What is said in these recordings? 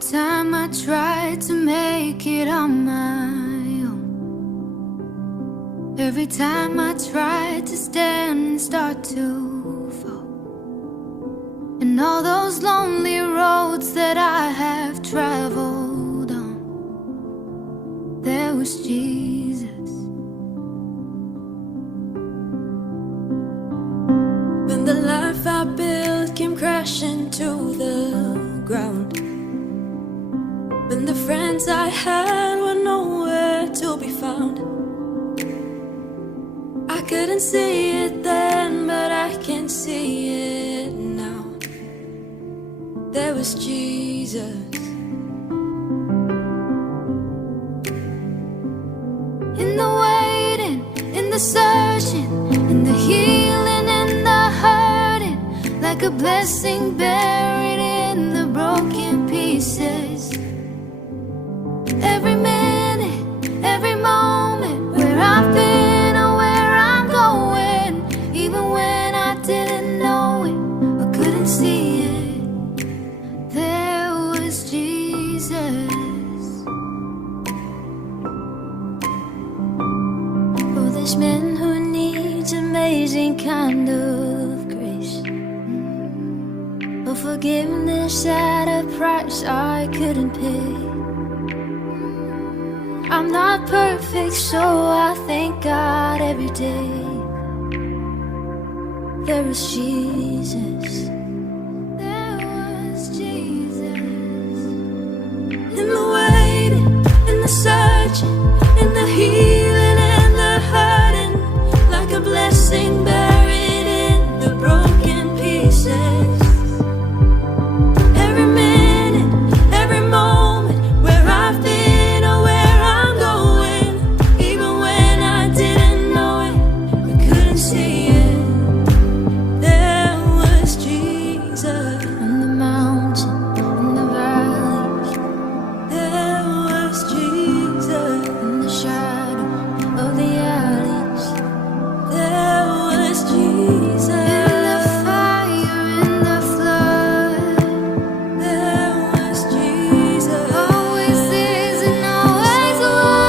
time I tried to make it on my own, every time I tried to stand and start to fall, and all those lonely roads that I have traveled on, there was Jesus. When the life I built came crashing to the ground, when the friends I had were nowhere to be found, I couldn't see it then, but I can see it now. There was Jesus. In the waiting, in the searching, in the healing, in the hurting, like a blessing buried in the broken pieces. Every minute, every moment, where I've been or where I'm going, even when I didn't know it or couldn't see it, there was Jesus. For this man who needs amazing kind of grace, for forgiveness at a price I couldn't pay. I'm not perfect, so I thank God every day. There was Jesus. There was Jesus. In the waiting, in the searching, in the healing, and the hurting, like a blessing buried in the broken pieces. Every minute, every moment, where I've been or where I'm going, even when I didn't know it, I couldn't see it, there was Jesus. On the mountain, in the valleys, there was Jesus. In the shadow of the alleys, there was Jesus. In the fire, in the flood, there was Jesus. Always is and always was.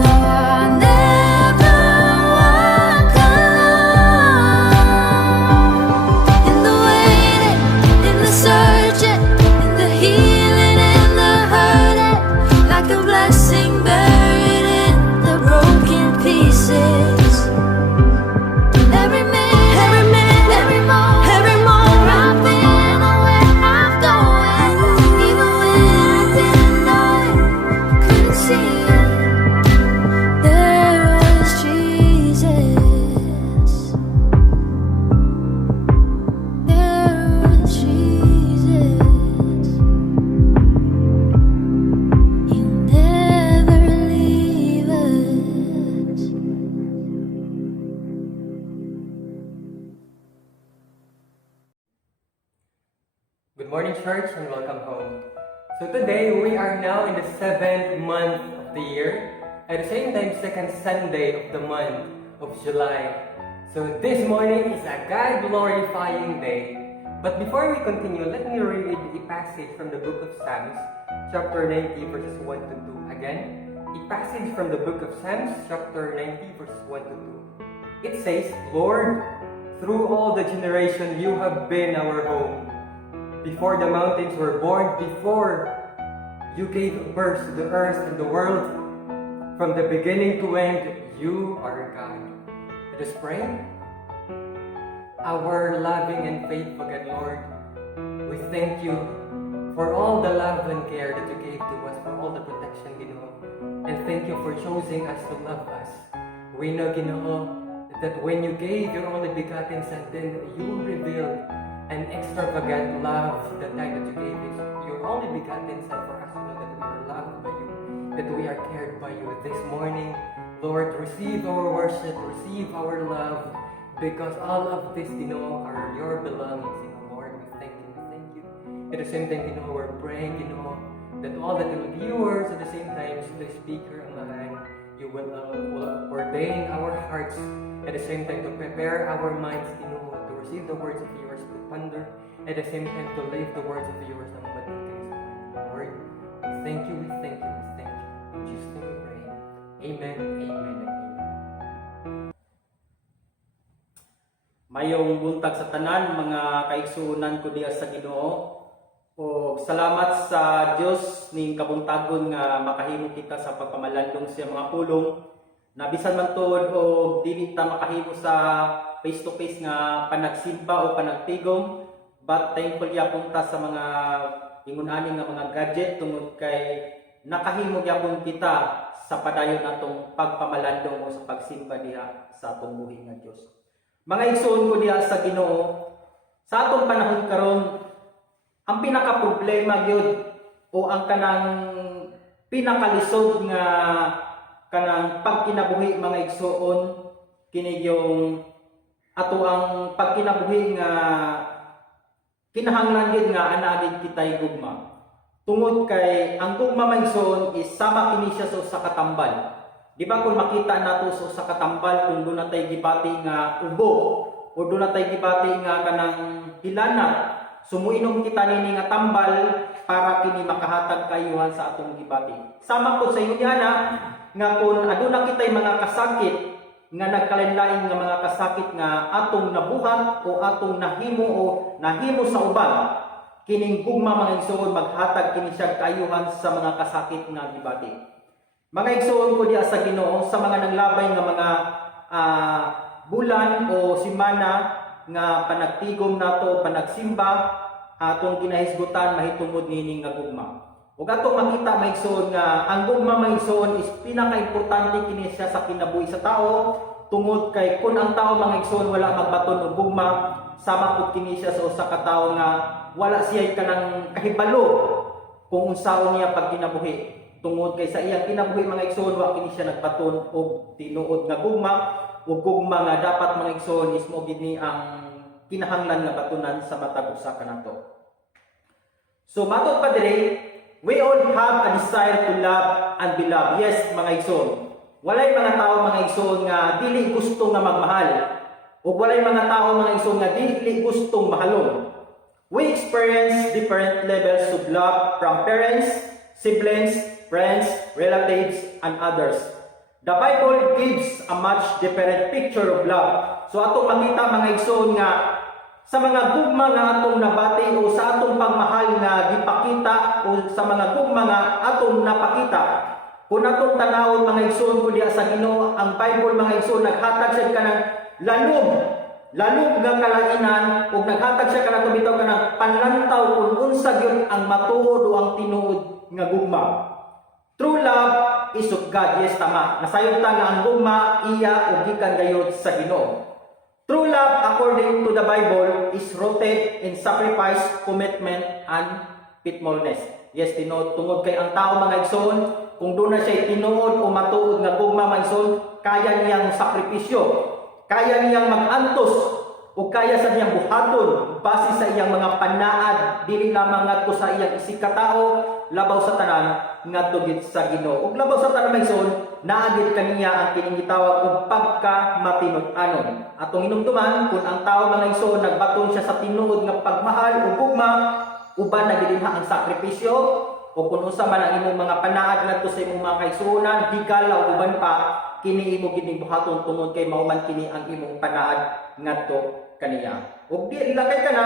No, I never walk alone. In the waiting, in the searching, in the healing, in the hurting, like a blessing buried in the broken pieces. Every minute, every moment, where I've been or where I'm going, even when I didn't know it, couldn't see it, there was Jesus. There was Jesus. He'll never leave us. Good morning, church, and welcome home. So today, we are now in the 7th month of the year, at the same time, second Sunday of the month of July. So this morning is a God-glorifying day. But before we continue, let me read a passage from the book of Psalms, chapter 90, verses 1 to 2. Again, a passage from the book of Psalms, chapter 90, verses 1 to 2. It says, Lord, through all the generation you have been our home. Before the mountains were born, before you gave birth to the earth and the world, from the beginning to end, you are God. Let us pray. Our loving and faithful God, Lord, we thank you for all the love and care that you gave to us, for all the protection, Ginoo. And thank you for choosing us to love us. We know, Ginoo, that when you gave your only begotten Son, then you revealed an extravagant love the time that you gave us your only begotten Son for us to know that we are loved by you, that we are cared by you. This morning, Lord, receive our worship, receive our love, because all of this, are your belongings, Lord. We thank you, we thank you. At the same time, we're praying, that all the viewers at the same time, the speaker, ang lahat, you will ordain our hearts At the same time, to prepare our minds to receive the words of yours, to ponder, at the same time, to live the words of yours na mabating kayo sa mga Lord, we thank you, we thank you, we thank you. In Jesus' name we pray. Amen, amen, and amen. Mayong buntag sa tanan, mga kaigsuonan ko diya sa Ginoo. O salamat sa Dios ning kabuntagon nga makahimo kita sa pagpamalandong sa mga pulong. Nabisan man tuod o dili ta makahimo sa face to face nga panagsimba o panagtigom, but thankful yapon ta sa mga ingon-ani nga mga gadget tungod kay nakahimo gyapon kita sa padayon natong pagpamalandong o sa pagsimba diha sa atong buhi nga Dios. Mga igsoon ko diha sa Ginoo, sa atong panahon karon, ang pinaka-problema gyud o ang kanang pinakalisod nga kanang pagkinabuhi mga igsoon kini yung ato ang pagkinabuhi nga kinahanglan gyud nga anagid kitay gugma. Tungod kay ang gugma mga igsoon is sama kini siya sa katambal. Di ba kung makita nato sa katambal kung doon natay gibati nga ubo o doon natay gibati nga kanang hilana, sumuinom kita nini nga tambal para kini makahatag kayuhan sa atong gibati. Sama po sa inyo diana nga kung aduna kitay mga kasakit nga nagkalain-lain nga mga kasakit nga atong nabuhat o atong nahimo sa uban, kining gugma mga igsoon maghatag kini siya kayuhan sa mga kasakit nga gibati. Mga igsoon ko diya sa Ginoo, sa mga nanglabay nga mga bulan o simana nga panagtigom nato, panagsimba, atong ginahisgutan mahitungod nining nga gugma. Ug atong makita mga igsoon nga ang gugma mga igsoon is pinaka-importante kini siya sa kinabuhi sa tao, tungod kay kun ang tao mga igsoon wala magbaton og gugma, sama pud kini siya sa usa ka tawo nga wala siya kanang kahibalo kung unsaon niya pag kinabuhi. Tungod kay sa iyang kinabuhi mga igsoon wa kini siya nagbaton og tinuod nga gugma, ug gugma nga dapat mga igsoon is mo gid ni ang kinahanglan nga batunan sa matag usa kanato. So matud pa diri, we all have a desire to love and be loved. Yes, mga igsoon. Walay mga tao mga igsoon nga dili gusto nga magmahal. O walay mga tao mga igsoon nga dili gustong mahalon. We experience different levels of love from parents, siblings, friends, relatives, and others. The Bible gives a much different picture of love. So atong makita mga igsoon nga sa mga gugma nga atong nabati o sa atong pagmahal nga gipakita o sa mga gugma nga atong napakita. Kung atong tanawon mga igsoon ko diya sa Ginoo, ang Bible mga igsoon naghatag siya kanang lalub nga kalainan ug naghatag siya kanang bitaw kanang panlantaw kung unsa gyud ang matuod o ang tinuod nga gugma. True love is of God. Yes, tama. Nasayod ta nga ang gugma iya ug gikan gayud sa Ginoo. True love, according to the Bible, is rooted in sacrifice, commitment, and faithfulness. Yes, tungod kay ang tao mga igsoon, kung doon na siya tinuod o matuod nga gugma mga igsoon, kaya niyang sakripisyo, kaya niyang mag-antos, o kaya sa niyang buhaton, base sa iyang mga panaad, dili lamang ngadto sa iyang isikatao, labaw sa tanan, ngadto gid sa Ginoo. Ug labaw sa tanan mga igsoon, naagid kaniya ang kining gitawag og pagka-matinud-anon. Atong hinumduman kung ang tao mga igsoon nagbaton siya sa tinuod nga pagmahal ug gugma, uban na gidinha ang sakripisyo o kung unsa man ang imong mga panaad ngadto sa imong mga kaigsuonan, higala o uban pa kini imo gid buhaton tungod kay mao man kini ang imong panaad ngadto kaniya. Ug di ilakay kana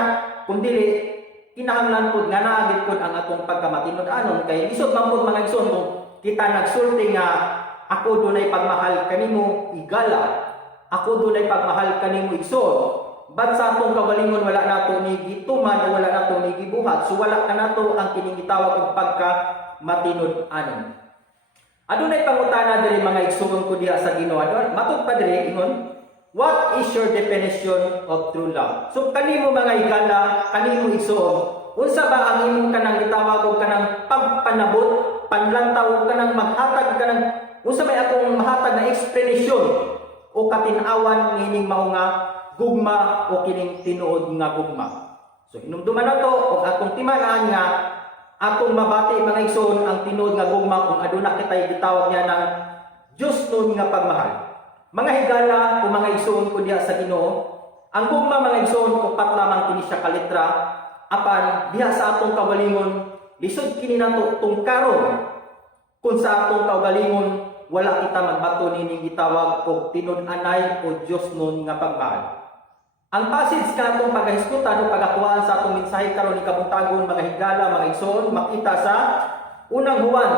kun dili kinahanglan pud nga naagid pud ang atong pagkamatinud-anon kay lisod man pud mga igsoon kung kita nagsulti nga ako dunay pagmahal kanimo igala, ako dunay pagmahal kanimo igsoon. But sa atong kabalingon wala nato ni gituman o wala nato ni gibuhat, so wala ka nato ang kining gitawag og pagkamatinud-anon. Adunay pangutana diri mga igsoon ko diha sa Ginoo. Matud pa diri ingon, what is your definition of true love? So kanimo mga igala, kanimo igsoon, unsa ba ang imong kanang gitawag og kanang pagpanabot, panlantaw kanang maghatag kanang unsa may akong mahatag na explanation o katin-awan nining mao nga gugma o kining tinuod nga gugma. So hinumduman nato og atong timaan nga atong mabati mga igsoon ang tinuod nga gugma kung aduna kitay gitawag niya ng Diyos nun nga pagmahal. Mga higala o mga igsoon ko diha sa Ginoo, ang gugma mga igsoon upat lamang kini siya ka letra, apan diha sa atong kaugalingon lisod kini nato tungkaron kung sa atong kaugalingon wala kita magbato nining gitawag og tinud-anay o Dios nun nga pagmahal. Ang passage ka atong pagahisgutan o pagakuhaan sa atong mensahe karon ni kabuntagon mga higala mga igsoon makita sa unang Juan,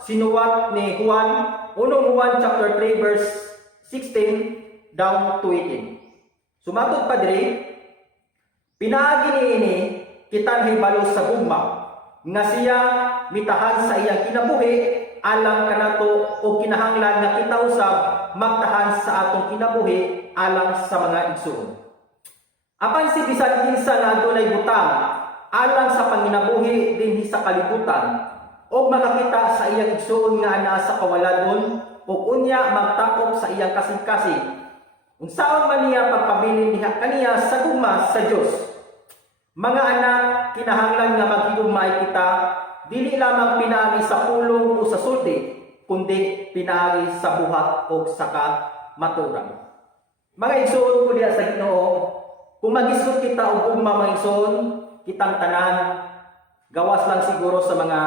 sinuwat ni Juan, unang Juan chapter 3 verse 16 down to 18. Sumatod pa diri, pinaagi niini kita hibalo sa gugma nga siya mitahan sa iyang kinabuhi alang kanato o kinahanglan nga kita usab magtahan sa atong kinabuhi alang sa mga igsoon. Apan si bisan kinsa nga adunay butang alang sa panginabuhi dinhi sa kalibutan o makakita sa iyang igsoon nga anaa sa kawaladon o unya magtakop sa iyang kasing-kasing unsaon man niya pagpabilin diha kaniya sa gugma sa Dios. Mga anak, kinahanglan nga maghigugmay kita dili lamang pinaagi sa pulong o sa sulti kundi pinaagi sa buhat o sa kamaturan. Mga igsoon ko diha sa Ginoo, kung magisgot kita og gugma mga igsoon, kitang tanan gawas lang siguro sa mga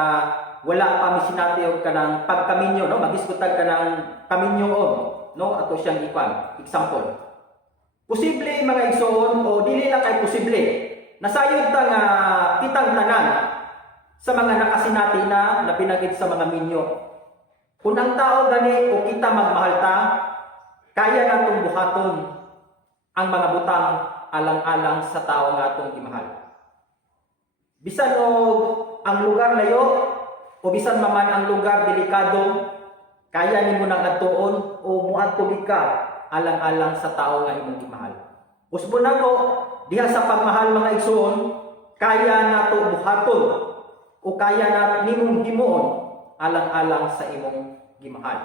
wala pa misinati og kanang pagkaminyo, no? Magisgotag kanang kaminyo no, ato siyang ipan. Example. Posible mga igsoon o dili na kay posible. Nasayod ta nga kitang tanan sa mga nakasinati na pinagid sa mga minyo. Kung ang tao gani o kita magmahal ta, kaya natong buhaton ang mga butang alang-alang sa tao nga atong gimahal. Bisan og ang lugar layo o bisan maman ang lugar delikado, kaya nimo nang adtuon o muadto ka alang-alang sa tao nga imong gimahal. Usbon nako diha sa pagmahal mga igsoon, kaya nato buhaton o kaya na nimong himuon alang-alang sa imong gimahal.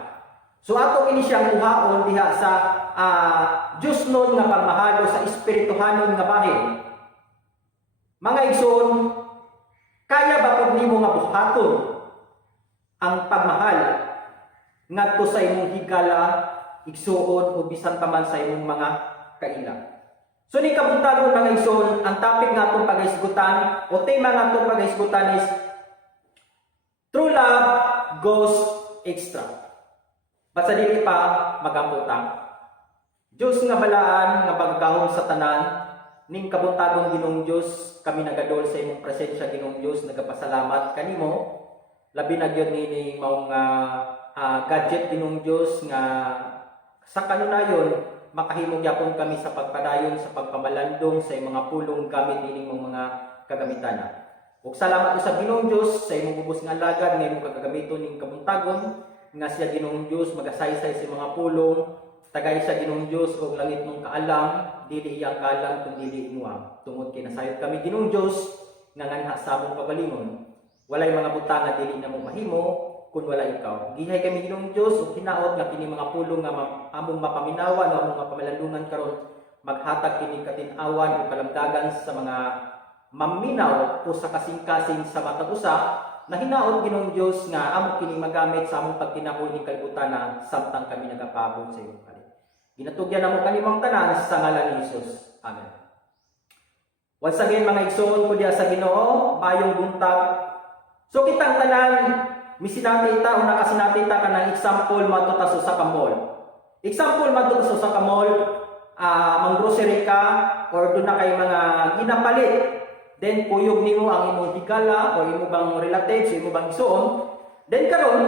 So ato kini siyang uhaon diha sa Dios nun nga pagmahal o sa espirituhanon nga bahin. Mga igsoon, kaya ba pud nimo nga buhaton ang pagmahal ngadto sa imong higala, igsuon o bisan pa man sa imong mga kaila. So ni kabuntagon mga igsoon, ang topic nga atong paghisgutan o tema nga atong paghisgutan is true love goes extra. Basta dili pa magamputan. Diyos nga balaan nga pagkahom sa tanan ning kabuntagon Ginoong Dios, kami nagadol sa imong presensya Ginoong Dios, nagapasalamat kanimo labi na gyud ni maong gadget Ginoong Dios nga sa kanunayon makahimo gyapon kami sa pagpadayon sa pagpamalandong sa imong mga pulong gamit ining mga kagamitan. Ug salamat usab Ginoong Dios sa imong bubos nga alagad nga imong kagamiton ning kabuntagon nga siya Ginoong Dios magasaysay sa mga pulong, tagay siya Ginoong Dios og langit mong kaalam, dili iyang kaalam kun dili imuha. Tungod kay nasayod kami Ginoong Dios nga nganha sa among pagalingon. Walay mga butang nga dili na mo mahimo kun wala ikaw. Gihay kami Ginoong Dios ug hinaot nga kini mga pulong nga among mapaminawan o among mapamalandungan karon maghatag kini katin-awan o kalamdagan sa mga maminaw o sa kasing-kasing sa matag usa na hinaot Ginoong Dios nga amo kini magamit sa among pagkinabuhi ni kalibutan samtang kami nagapaabot sa imong kalit. Ginatugyan namo kanimong tanan sa ngalan ni Hesus. Amen. Once again mga igsoon ko diha sa Ginoo, mayong buntag. So kitang tanan misinati ta o nakasinati ta kanang example madto ta sa ka mall. Example madto ta sa ka mall, mang-grocery ka or doon na kay mga ginapalit. Then kuyog nimo ang imong higala o imo bang relatives, imo bang igsoon. Then karon,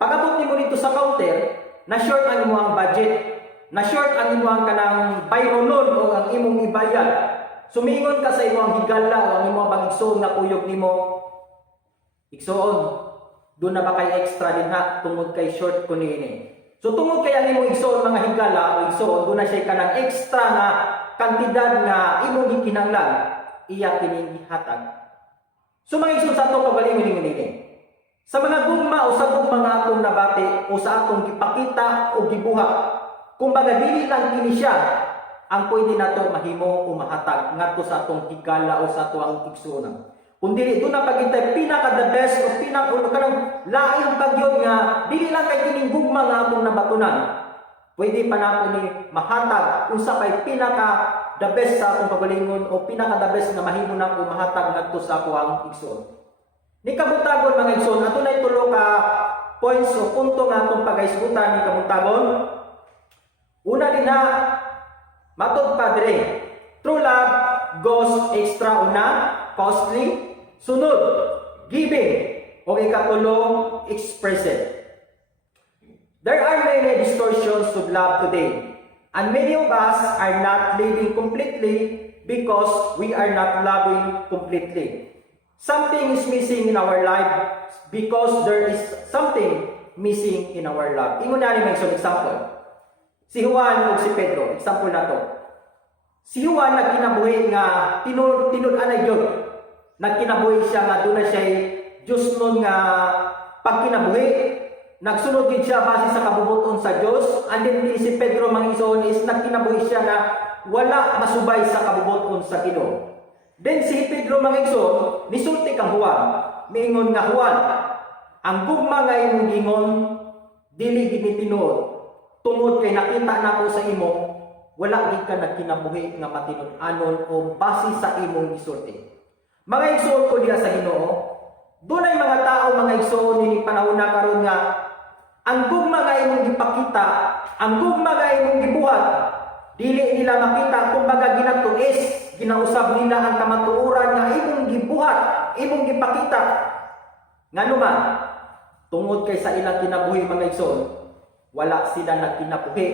pag-abot nimo dito sa counter, na short ang imo ang budget, na short ang imo ang kanang bayronon o ang imong ibayad. Sumingon ka sa imong higala o ang imong bang igsoon na kuyog nimo. Igsoon, doon na ba kay extra din ha tungod kay short ko niini. So tungod kay ang imong igsoon mga higala o igsoon, doon na siya kanang extra na kantidad nga imong gikinahanglan iya kining gihatag. So mga igsoon sa atong kaugalingon nini. Sa mga gugma o sa gugma nga atong nabati o sa atong gipakita o gibuhat, kumbaga dili lang kini siya ang pwede nato mahimo o mahatag ngadto sa atong higala o sa atong igsuonan. Kung dili doon na pagintay pinaka the best o pinaka kanang lain pagyod nga dili lang kay kining gugma nga atong nabatunan. pwede pa nato ni mahatag unsa kay pinaka the best sa akong kagalingon o pinaka the best nga mahimo nako mahatag ngadto sa ako ang igsoon. Ni kabutagon mga igsoon, ato nay tulo ka points o punto nga atong pagaisgutan ni kabutagon. Una din na matod padre, true love goes extra una, costly. Sunod, giving o ikatulo, expressive. There are many distortions of love today, and many of us are not living completely because we are not loving completely. Something is missing in our life because there is something missing in our love. Ingon na rin may example. Si Juan o si Pedro, example na to. Si Juan nagkinabuhi nga tinud-anay Diyos. Nagkinabuhi siya nga doon na siya Diyos nun nga pagkinabuhi. Nagsunod gid siya base sa kabubuton sa Dios, and then si Pedro mangison is nagkinabuhi siya na wala masubay sa kabubuton sa Ginoo. Then si Pedro mangison nisulti kang Juan, miingon nga Juan, ang gugma nga imong gingon dili gid tinuod. Tungod kay nakita nako sa imo, wala gid ka nagkinabuhi nga matinud-anon o base sa imong gisulti. Mga igsoon ko diha sa Ginoo, dunay mga tao mga igsoon ni panahon na karon nga ang gugma nga imong gipakita, ang gugma nga imong gibuhat, dili nila makita kung baga ginatuis, ginausab nila ang kamatuoran nga imong gibuhat, imong gipakita. Ngano man, tungod kay sa ilang kinabuhi mga igsoon, wala sila nagkinabuhi,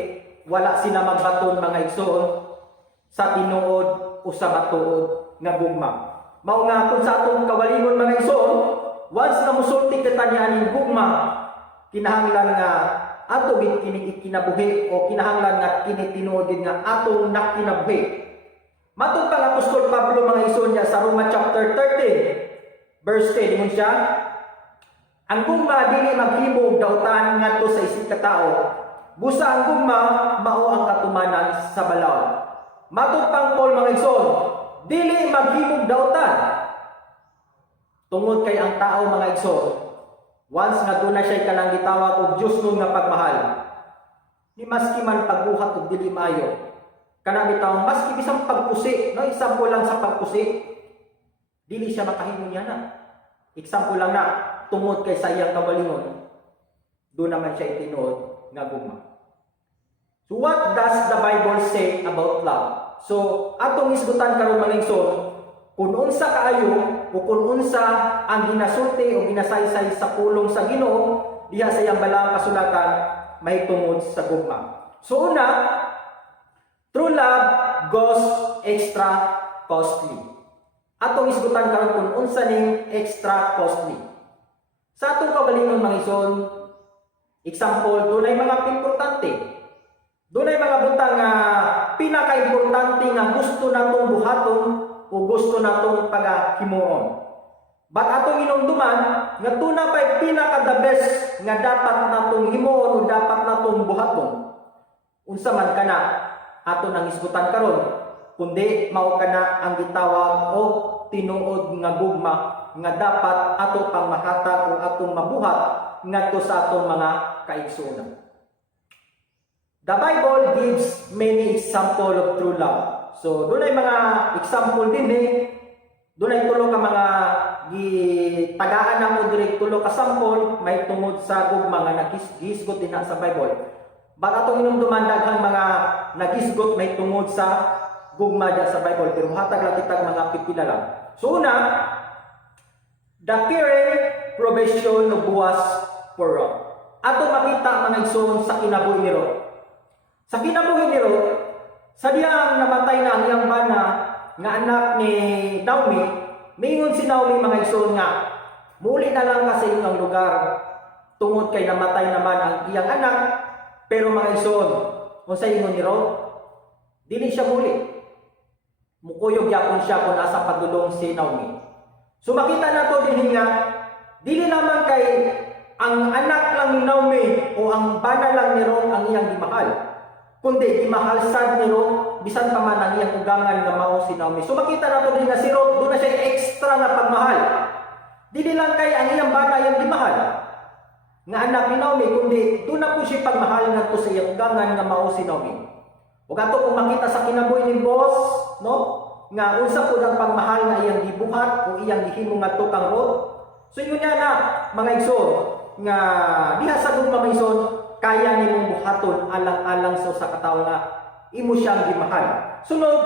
wala sila magbaton mga igsoon sa tinuod o sa matuod nga gugma. Mao nga kung sa atong kawalingon mga igsoon, once na musulti kita niya aning gugma, kinahanglan nga ato gid kini kinabuhi o kinahanglan nga kini tinuod nga atong nakinabuhi. Matod pang Apostol Pablo mga igsoon niya sa Roma chapter 13 verse 10 ingon siya, ang gugma dili maghimo og dautan ngadto sa isip ka tawo, busa ang gugma mao ang katumanan sa balaod. Matod pang Paul mga igsoon, dili maghimo og dautan tungod kay ang tao mga igsoon, once nga doon na siya kanang gitawag og Diyos nun nga pagmahal, ni maski man pagbuhat og dili maayo, kana bitaw maski bisang pagpusi, no example lang sa pagpusi, dili siya makahimo niya na. Example lang na tungod kay sa iyang kabalingon, doon naman siya itinuod nga gugma. So what does the Bible say about love? So atong isgutan karon mga igsoon, kung unsa kaayo o kung unsa ang ginasulti o ginasaysay sa pulong sa Ginoo diha sa iyang balang kasulatan mahitungod sa gugma. So una, true love goes extra costly. Atong isgutan karon kung unsa ning extra costly. Sa atong kabalingon mga igsoon, example, dunay mga importante. Dunay mga butang nga pinaka-importante nga gusto natong buhaton o gusto natong pagahimuon. But atong inumduman nga tuna pay pinaka the best nga dapat natong himuon o dapat natong buhaton. Unsa man kana aton ang isgutan karon, kundi mao kana ang gitawag o tinuod nga gugma nga dapat ato pang mahatag o atong mabuhat ngadto sa atong mga kaigsuonan. The Bible gives many example of true love. So, doon ay mga example din doon ay tulo ka mga gitagaan na mo direct tulo ka sample may tungod sa gugma nga nagisgot din na sa Bible. But atong inumduman daghang mga nagisgot may tungod sa gugma diya sa Bible, pero hatag lang kitag mga pipila lang. So una, the current provision of buwas for all. Atong makita mga igsoon sa kinabuhi ni Ruth. Sa kinabuhi ni Ruth, sa diyang namatay na ang iyang bana nga anak ni Naomi, mingon si Naomi mga igsoon nga, muli na lang kasi inyong lugar, tungod kay namatay naman ang iyang anak, pero mga igsoon, kung sa ingon ni Ruth, dili siya muli. Mukuyog yapon siya kung nasa padulong si Naomi. So makita nato din nga, dili naman kay ang anak lang ni Naomi o ang bana lang ni Ruth ang iyang gimahal, kundi gimahal sad ni Ruth bisan pa man ang iyang ugangan nga mao si Naomi. So makita nato din nga si Ruth doon na siya extra na pagmahal. Dili lang kay ang iyang bana iyang gimahal. nga anak ni Naomi, kundi doon na po siya pagmahal nga to sa iyang gangan nga mao si Naomi. Ug ato kung makita sa kinabuhi ni boss, no? Nga unsa pud ang pagmahal nga iyang gibuhat o iyang gihimo nga to kang Ruth. So yun na mga igsoon nga diha sa gugma mga igsoon kaya nimong buhaton alang-alang sa katawo nga imo siyang gimahal. Sunod,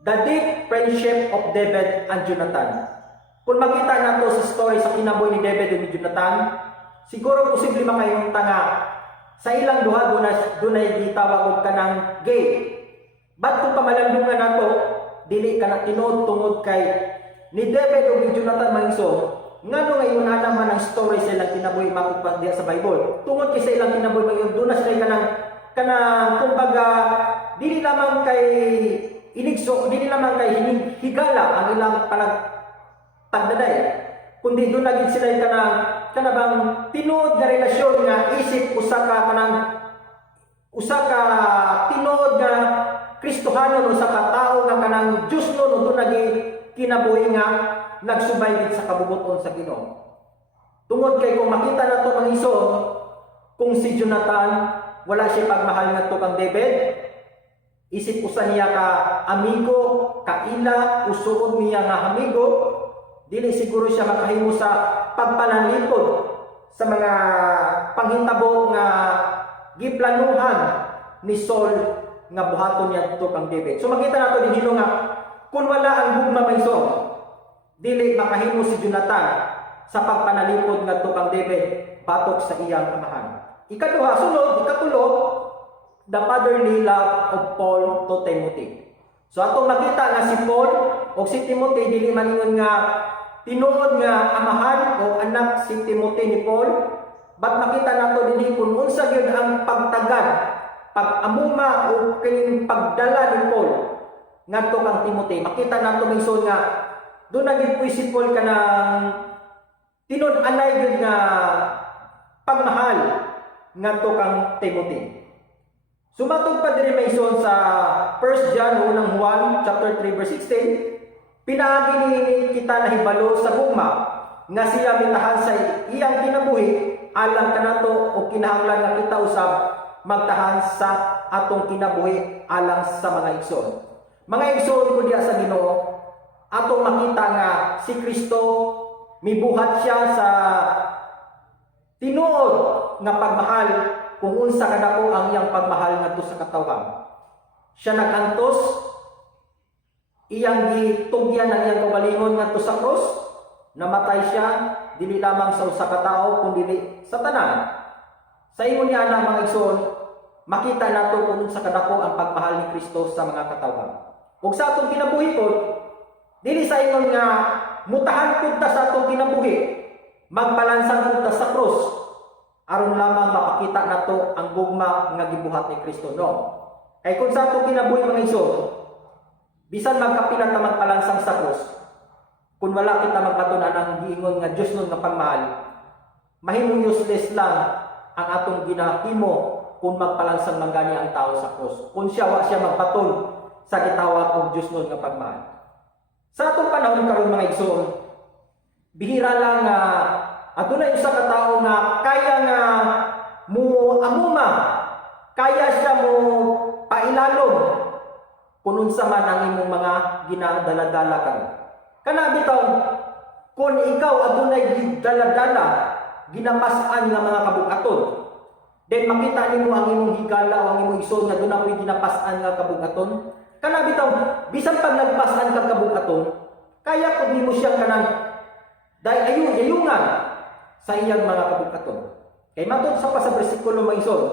the deep friendship of David and Jonathan. Kung makita nato sa story sa kinabuhi ni David ug ni Jonathan, siguro posible makayong tanga sa ilang duha dunay gitawag og kanang gay. But kung pamalandungan nato, dili ka na tinuod tungod kay ni David ug ni Jonathan mangso, ngano ngayon ana man ang story sa ilang kinabuhi makupag diha sa Bible. Tungod kay sa ilang kinabuhi mayon duna sila kanang kumbaga dili lamang kay inigso, dili lamang kay higala ang ilang tagdaday, kundi doon lagi sila kanabang tinuod nga relasyon nga isip usa ka tinuod nga Kristohanon usa ka tawo nga kanang Dios no doon lagi kinabuhi nga nagsubay sa kabubuton sa Ginoo. Tungod kay kung makita nato mga iso, kung si Jonathan wala siya pagmahal ngadto kang David, isip usa niya ka amigo, kaila, usuod niya nga amigo, dili siguro siya makahimo sa pagpananlipod sa mga panghitabo nga giplanuhan ni Saul nga buhaton niya dito kang David. So makita nato dinhino nga kung wala ang gugma may Saul, dili makahimo si Jonathan sa pagpanalipod ngadto kang David batok sa iyang amahan. Ikatulo, the fatherly love of Paul to Timothy. So atong makita nga si Paul o si Timothy dili maningon nga tinuod nga amahan o anak si Timothy ni Paul, but makita nato dinhi kung unsa gyud ang pagtagad, pag-amuma o kining pagdala ni Paul ngadto kang Timothy. Makita nato mingson nga do na gid si Paul kanang tinud-anay gyud nga pagmahal ngadto kang Timothy. Sumatog pa diri mayson sa 1 John unang Juan chapter 3 verse 16, pinaagi ni kita nahibalo sa gugma nga siya mitahan sa iyang kinabuhi alang kanato o kinahanglan nga kita usab magtahan sa atong kinabuhi alang sa mga igsoon. Mga igsoon ko diya sa Ginoo, atong makita nga si Kristo mibuhat siya sa tinuod nga pagmahal kung unsa kadako ang iyang pagmahal ngadto sa katawhan. Siya nagantos, iyang gitugyan ang iyang kaugalingon ngadto sa krus, namatay siya dili lamang sa usa ka tawo kundi sa tanan. Sa ingon niya na mga igsoon, makita nato kung unsa kadako ang pagmahal ni Kristo sa mga katawhan. Ug sa atong kinabuhi pod, dili sa ingon nga mutahan pud ta sa atong kinabuhi, magbalansan pud ta sa krus aron lamang mapakita nato ang gugma nga gibuhat ni Kristo, no? Kay kung sa atong kinabuhi mga igsoon, bisan magkapila ta magpalansang sa krus, kung wala kita magpatunan ang giingon nga Dios nun nga pagmahal, mahimong useless lang ang atong ginahimo kung magpalansang manggani ang tao sa krus. Kung siya wa siya magpaton sa gitawag og Dios nun nga pagmahal. Sa atong panahon karon mga igsoon, bihira lang nga adunay usa ka tawo nga kaya nga mo amuma, kaya siya mo pailalom kung unsa man ang imong mga ginadala-dala karon. Kana bitaw kung ikaw adunay gidala-dala, ginapas-an nga mga kabugaton, then makita nimo ang imong higala o ang imong igsoon nga dunay ginapas-an nga kabugaton, kana bitaw bisan pag nagpas-an ka kabugaton, kaya pud nimo siya kanang ayungan sa iyang mga kabugaton. Kay matud sa pa sa bersikulo mga igsoon,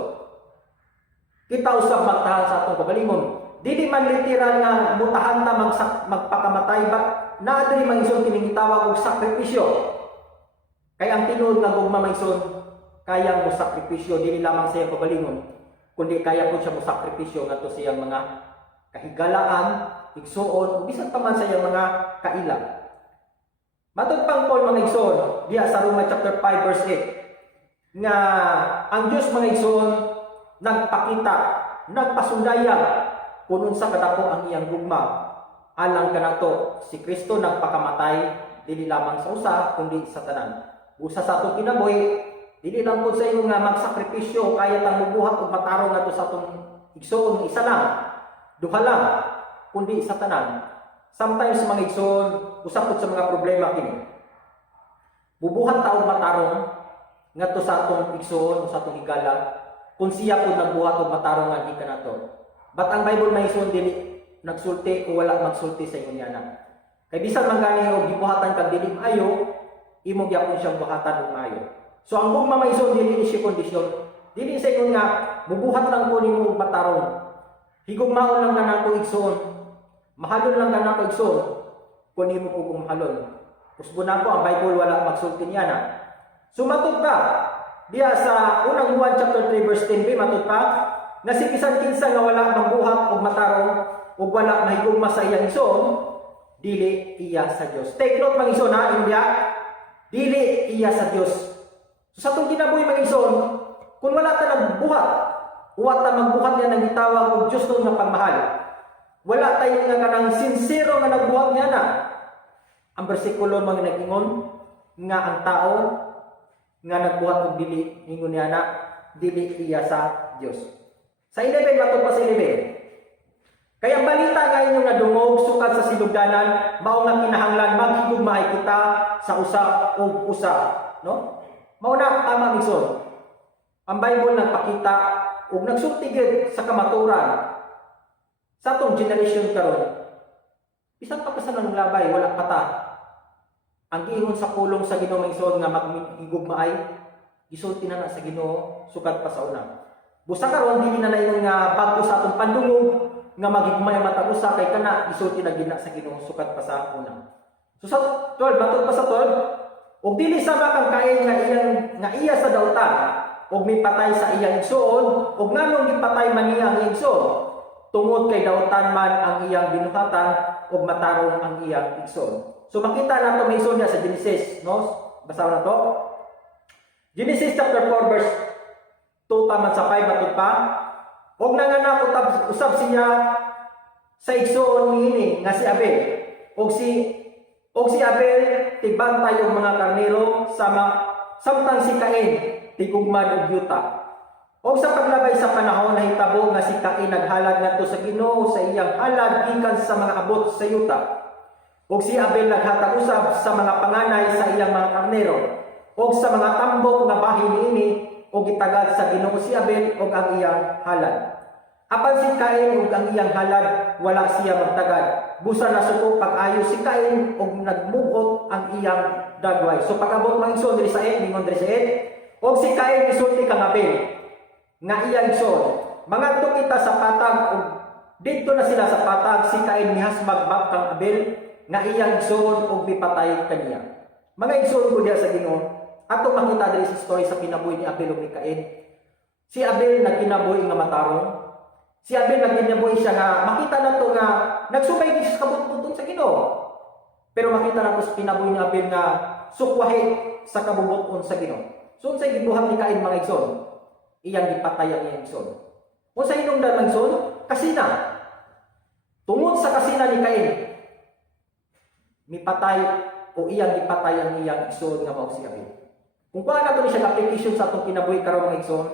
kita usab magtahan sa atong kagalingon. Dili man literal nga mutahan ta magpakamatay, ba naa diri mga igsoon kining gitawag og sakripisyo. Kay ang tinuod nga gugma mga igsoon, kaya mo sakripisyo dili lamang sa iyang kagalingon, kundi kaya pud siya mo sakripisyo ngadto sa iyang mga kahigalaan, igsoon, ug bisan pa man sa iyang mga kaila. Matud pang Paul mga igsoon diha sa Roma chapter 5 verse 8 nga ang Dios mga igsoon nagpakita, nagpasundayag kung unsa kadako ang iyang gugma alang kanato si Kristo nagpakamatay dili lamang sa usa kundi sa tanan. Usa sa atong kinabuhi Dili lang po sa inyo nga magsakripisyo kaya tang mubuhat ug matarong nato sa atong igsoon isa lang, duha lang, kundi sa tanan. Sometimes mga igsoon usap pod sa mga problema kini. Bubuhat ta og matarong ngadto sa atong igsoon o sa atong higala kung siya po nagbuhat og matarong nga gikan nato. But ang Bible may igsoon dili nagsulti o wala magsulti sa inyo yana. Kay bisan man gani og gibuhatan kag dili maayo, imo gyapon siyang buhatan og maayo. So ang gugma may igsoon dili ni siya kondisyon. Dili sa inyo nga mubuhat lang ko nimo og matarong. Higugmaon lang kanang ko igsoon. Mahalon lang kanang ko igsoon. Kun nimo og mahalon. Usbon nako ang Bible wala magsulti niya na. Sumatod pa diya sa unang Juan chapter 3 verse 10b matod pa nga si bisan kinsa nga wala magbuhat og matarong ug wala mahigugma sa iyang igsoon dili iya sa Dios. Take note mga igsoon ha, India. Dili iya sa Dios. So sa atong kinabuhi mga igsoon, kung wala ta nagbuhat, uwa ta magbuhat niya nang gitawag og Dios no nga pagmahal. Wala tayo nga kanang sincero nga nagbuhat niya na. Ang bersikulo mga nagingon nga ang tao nga nagbuhat og dili ingon niya na dili iya sa Dios. Sa 11 matod pa sa 11. Kaya ang balita nga inyong nadungog sukad sa sinugdanan mao nga kinahanglan maghigugmaay kita sa usa ug usa, no? Mao na tama mison. Ang Bible nagpakita ug nagsultigid sa kamaturan sa atong generation karon. Bisan pa sa nang labay wala pa ta. Ang giingon sa pulong sa Ginoo mison nga maghigugmaay gisulti na sa Ginoo sukad pa sa una. Busa karon dili na naingon nga bago sa atong pandungog nga magigmay matag usa kay kana isulti na gina sa Ginoo sukad pa sa una. So sa 12 matod pa sa 12 ug dili sama kang kain nga iya sa dawtan ug mipatay sa iyang igsoon ug nganong gipatay man niya ang igsoon tungod kay dawtan man ang iyang binuhatan ug matarong ang iyang igsoon. So makita nato may igsoon sa Genesis, no? Basaw na to. Genesis chapter 4 verse 2 taman sa 5 matod pa. Og nanganak usab siya sa igsoon niini nga si Abel. Og si Abel tigbantay og mga karnero samtang si Cain tigugmad og yuta. Og sa paglabay sa panahon nahitabo nga si Cain naghalad ngadto sa Ginoo sa iyang halad gikan sa mga abot sa yuta. Og si Abel naghatag usab sa mga panganay sa iyang mga karnero og sa mga tambok nga bahin niini o gitagad sa Ginoo si Abel og ang iyang halad. Apan si Cain og ang iyang halad wala siya magtagad. Busa nasuko pag-ayo si Cain og nagmuot ang iyang dagway. So pag-abot man igsoon diri sa mingon diri sa og si Cain gisulti kang Abel nga iyang igsoon. Mangadto kita sa patag og didto na sila sa patag si Cain mihasbag kang Abel nga iyang igsoon og mipatay kaniya. Mga igsoon ko diya sa Ginoo. Ato makita diri sa story sa kinabuhi ni Abel ug ni Cain. Si Abel nagkinabuhi nga matarong. Si Abel nagkinabuhi siya nga makita nato nga nagsubay siya sa kabutbuton sa Ginoo. Pero makita nato sa kinabuhi ni Abel nga sukwahi sa kabubuton sa Ginoo. So unsay gibuhat ni Cain mga igsoon? Iyang gipatay ang iyang igsoon. Unsay hinungdan mga igsoon? Kasina. Tungod sa kasina ni Cain, mipatay o iyang gipatay ang iyang igsoon nga mao si Abel. Kung kuha nato ni siya application sa atong kinabuhi karon mga igsoon,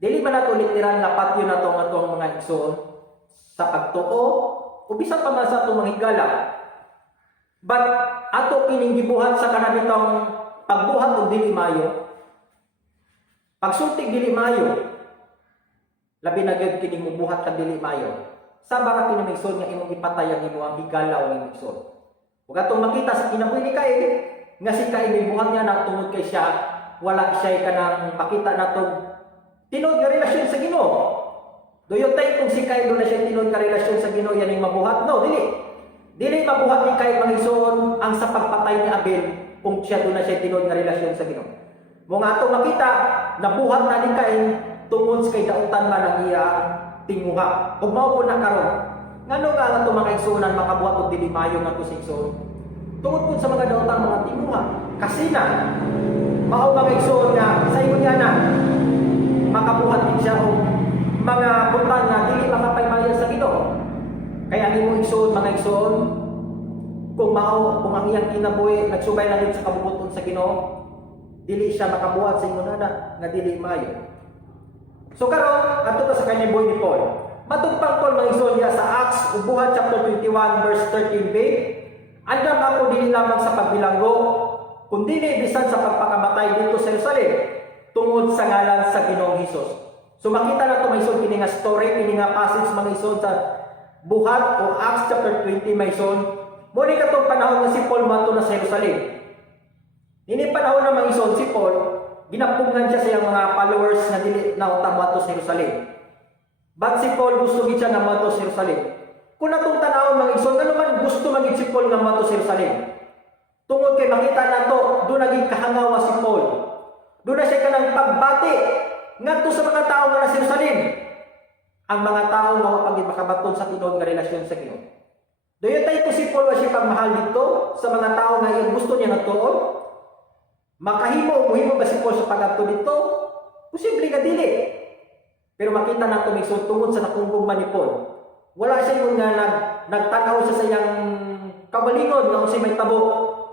dili man nato literal nga patyo nato ang atong mga igsoon sa pagtuo o bisan pa man sa atong mga higala. But ato kining gibuhat sa kanabitang pagbuhat og dili maayo. Pagsultig dili maayo. Labi na gyud kining mubuhat kag dili maayo. Sa bara kining igsoon nga imong ipatay ang imong higala o imong igsoon. Ug atong makita sa kinabuhi ni Cain nga si Cain gibuhat niya na tungod kay siya wala siya kanang makita natong tinod nga relasyon sa Ginoo. Do you think kung si Cain do na siya tinod nga relasyon sa Ginoo yan ang mabuhat? No, dili mabuhat ni Cain mga igsoon ang sa pagpatay ni Abel kung siya do na siya tinod nga relasyon sa Ginoo. Mo nga atong makita nabuhat na ni Cain tungod sa kay dautan man ang iya tinguha. Ug mao po na karon. Ngano nga ato mga igsoonan makabuhat og dili maayo ngadto sa igsoon? Tungod po sa mga dautan mga tinguha. Kasina mao mga igsoon nga sa ingon niya na makabuhat din siya og mga butang na dili makapaymayan sa Ginoo. Kaya ang imong igsoon mga igsoon kung ang iyang kinabuhi nagsubay lang sa kabubuton sa Ginoo, dili siya makabuhat sa imong anak nga dili maayo. So karon adto ta sa kaniboy ni Paul. Matugpang Paul mangisod niya sa Acts ubuhan chapter 21 verse 13b. Andam ako dili lamang sa pagbilanggo, kundi bisan sa pagpakamatay dito sa Jerusalem tungod sa ngalan sa Ginoong Hesus. So makita na to maison kini nga story, kini nga passage mangisod sa buhat o Acts chapter 20 maison. Mo ni katong panahon nga si Paul madto na sa Jerusalem. Ini panahon na mangisod si Paul, ginapungan siya sa iyang mga followers na dili na utambato sa Jerusalem. But si Paul gusto gid siya nga madto sa Jerusalem. Kung natong tanawon mga igsoon, ano man gusto maging si Paul nga madto sa Jerusalem? Tungod kay makita nato, doon naging kahangawa si Paul. Doon na siya kanang pagbati ngadto sa mga tao nga sa Jerusalem. Ang mga tao nga wapag makabaton sa tinuod nga relasyon sa Ginoo. Doon tayo ko si Paul wa siya pagmahal dito sa mga tao nga iyang gusto niya natuon. Makahimo o muhimo ba si Paul sa pag-adto dito? Posible nga dili. Pero makita nato may tungod sa nakungkugman ni Paul. Wala siya yung nga nagtanaw siya sa iyang kabalingon nga unsay may tabo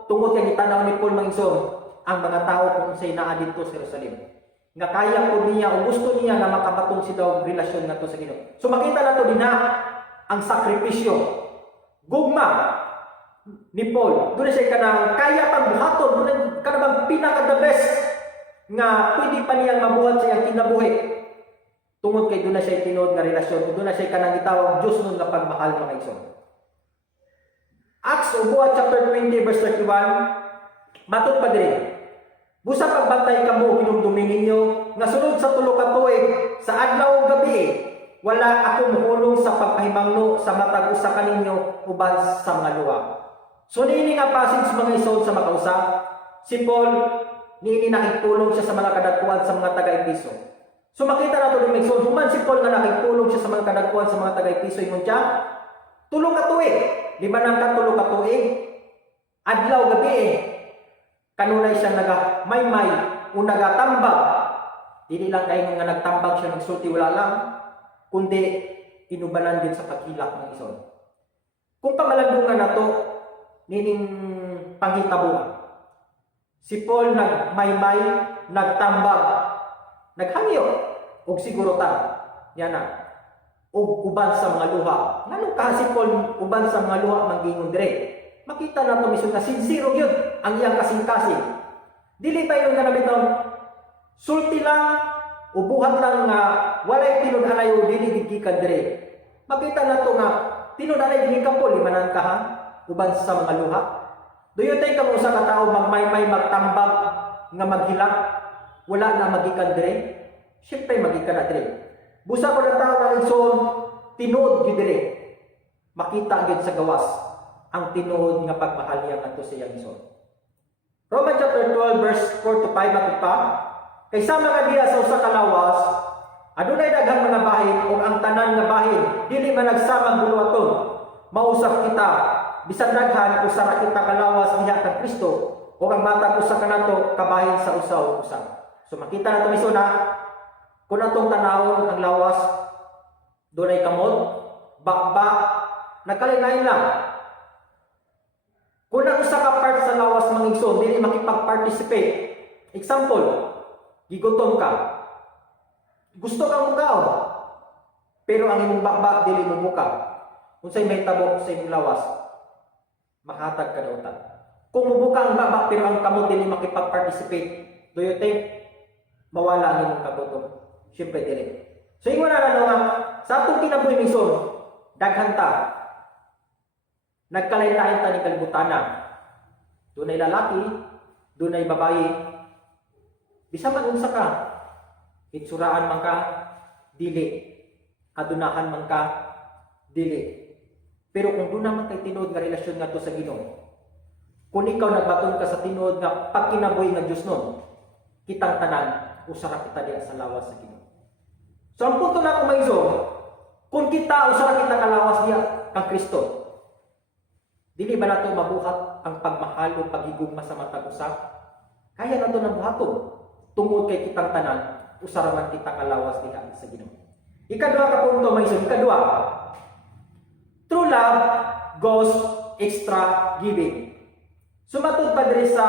tungod kay gitanaw ni Paul mangison ang mga tao kung unsay naa dito sa Jerusalem. Nga kaya po niya o gusto niya nga makabatong si daw relasyon nato sa Ginoo. So makita nato din na ang sakripisyo, gugma ni Paul. Doon siya kanang kaya pang buhaton, doon ka bang pinaka the best nga pwede pa niyang mabuhat sa iyang kinabuhi. Tungod kay doon na siya tinuod nga relasyon, doon na siya kanang gitawag Diyos nun nga pagmahal mga igsoon. Acts ubuhat chapter 20 verse 31, matod pa diri. Busa pagbantay kamo hinumdumi ninyo nga sunod sa tulo ka tuig sa adlaw ug gabi wala ako mohulong sa pagpahimangno sa matag usa kaninyo uban sa mga luwa. So niini nga passage mga igsoon sa makausa, si Paul niini nakitulong siya sa mga kadagkuan sa mga taga-Efeso. So makita nato ni Mexon, human si Paul nga nakitulong siya sa mga kadagkuan sa mga taga-Efeso ingon siya, tulong ka tuig, lima nang ka tulong ka tuig, adlaw gabi kanunay siya naga-maymay o nagatambag. Dili lang kayo nga nagtambag siya nagsulti wala lang, kundi inubanan din sa pagkilak ng ison. Kung pamalandungan nato nining panghitabuan, si Paul nagmaymay, nagtambag, naghangyo og siguro ta yan na og uban sa mga luha nganong kasi Paul uban sa mga luha mangingon dire makita nato misud nga sincere gyud ang iyang kasing-kasing dili pa yung ganabiton sulti lang o buhat lang nga walay tinud-anay o dili gigikan dire makita nato nga tinud-anay dinhi ka Paul limanan ka ha uban sa mga luha doyo tay kamo usa ka tawo magmaymay magtambag nga maghilak wala na magikan dire, siyempre magikan na dire. Busa ko na tao ng ison, tinuod gid dire. Makita gid sa gawas ang tinuod nga pagmahal niya ngadto sa iyang ison. Romans chapter 12 verse 4 to 5 ato pa, kay sa mga diha sa usa ka lawas, adunay daghang mga bahin ug ang tanan nga bahin dili man nagsamang buluhaton. Mausap kita bisan daghan usa ra kita kalawas diha kang Kristo ug ang matag usa kanato kabahin sa usa. So makita nato misud na kung atong tanawon ang lawas dunay kamot, bakba, nagkalain lang. Kung ang usa ka part sa lawas mga igsoon dili makipag-participate. Example, gigutom ka. Gusto kang mukaon. Pero ang imong bakba dili mo muka. Unsay may tabo sa imong lawas, makahatag ka daw ta. Kung mubuka ang bakba pero ang kamot dili makipag-participate, do you think mawala ang imong kagutom? Siyempre dili. So ingon na nga sa atong kinabuhi mison, daghan ta. Nagkalain-lain ta ni kalibutana. Dunay lalaki, dunay babae. Bisa man unsa ka, itsuraan man ka, dili. Adunahan man ka, dili. Pero kung doon naman kay tinuod nga relasyon nga to sa Ginoo, kung ikaw nagbaton ka sa tinuod nga pagkinabuhi nga Dios nun, kitang tanan usara kita diha sa lawas sa Ginoo. So ang punto na ako maiso, kung kita usara kita kalawas diha kang Kristo, dili ba nato mabuhat ang pagmahal o paghigugma sa matag usa? Kaya nato nang buhaton tungod kay kitang tanan usara man kita kalawas diha sa Ginoo. Ikaduha ka punto maiso, ikaduha. True love goes extra giving. Sumatud pa diri sa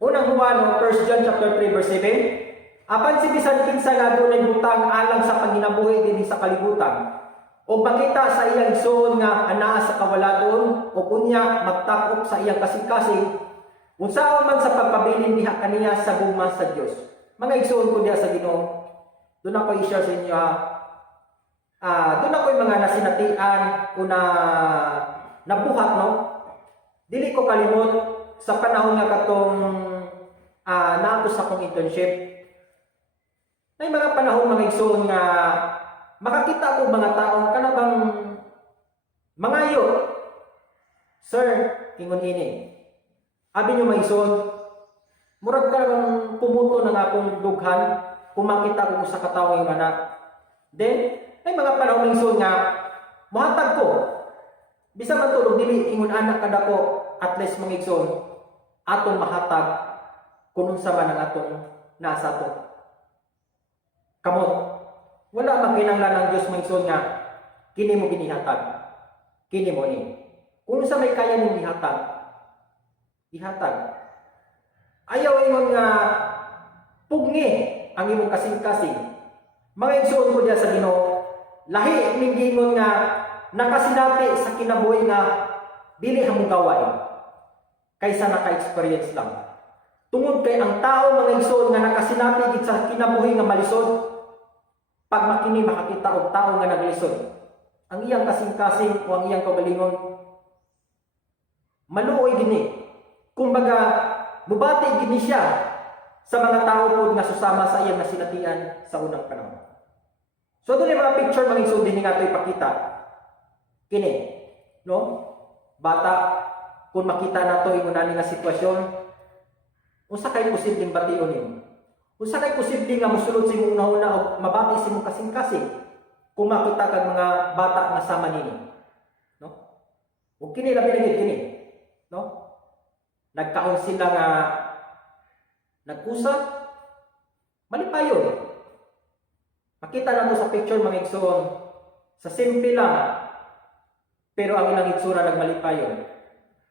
Unang Juan, 1 John chapter 3 verse 7. Apan si bisan kinsa nga dunay butang alang sa panginabuhi dinhi sa kalibutan. O makita sa iyang igsoon nga anaa sa kawaladon o kunya magtakop sa iyang kasing-kasing unsaon man sa pagpabilin diha kaniya sa gugma sa Dios. Mga igsoon ko diha sa Ginoo, doon ako i-share sa inyo doon ako yung mga nasinatian o nabuhat, no? Dili ko kalimot sa panahon nga katong naapos akong internship. May mga panahon mga igsoon nga makakita ko mga tao kanabang mangayo. Sir, ingon ini. Abi nyo mga igsoon, murag ka lang pumuto ng akong dughan kung makita ko sa katawo yung anak. Then, may mga panahon mga igsoon nga muhatag ko. Bisa man tulog dili ingon anak kada ko at least mga igsoon atong mahatag kung unsa man ang atong nasa to. Kamot, wala magkinanglan ang Diyos mga igsoon nga kini mo ginihatag. Kini mo ni. Kung sa may kaya mong ihatag, ihatag. Ayaw ingon nga pugni ang imong kasing-kasing. Mga igsoon ko diya sa Ginoo, lahi ning gingon nga nakasinati sa kinabuhi nga dili hamong gawain kaysa naka-experience lang. Tungod kay ang tao mga igsoon nga nakasinati gid sa kinabuhi nga malisod, pag makini makakita og tao nga naglisod, ang iyang kasing-kasing o ang iyang kaugalingon maluoy gini. Kumbaga mubati gini siya sa mga tao pod nga susama sa iyang nasinatian sa unang panahon. So doon yung mga picture mga igsoon din nga ito ipakita. Kini, no? Bata, kung makita na ito yung nga sitwasyon, unsa kay posibleng bation yun? Unsa kay posibleng nga musulod sa imong una-una o mabati sa imong kasing-kasing kung makita kag mga bata nga sama nini, no? O kini labi na kini, no? Nagkaon sila nga nag-usap, malipayon. Makita na ito sa picture mga igsoon, sa simple lang, pero ang ilang itsura nagmalipayon.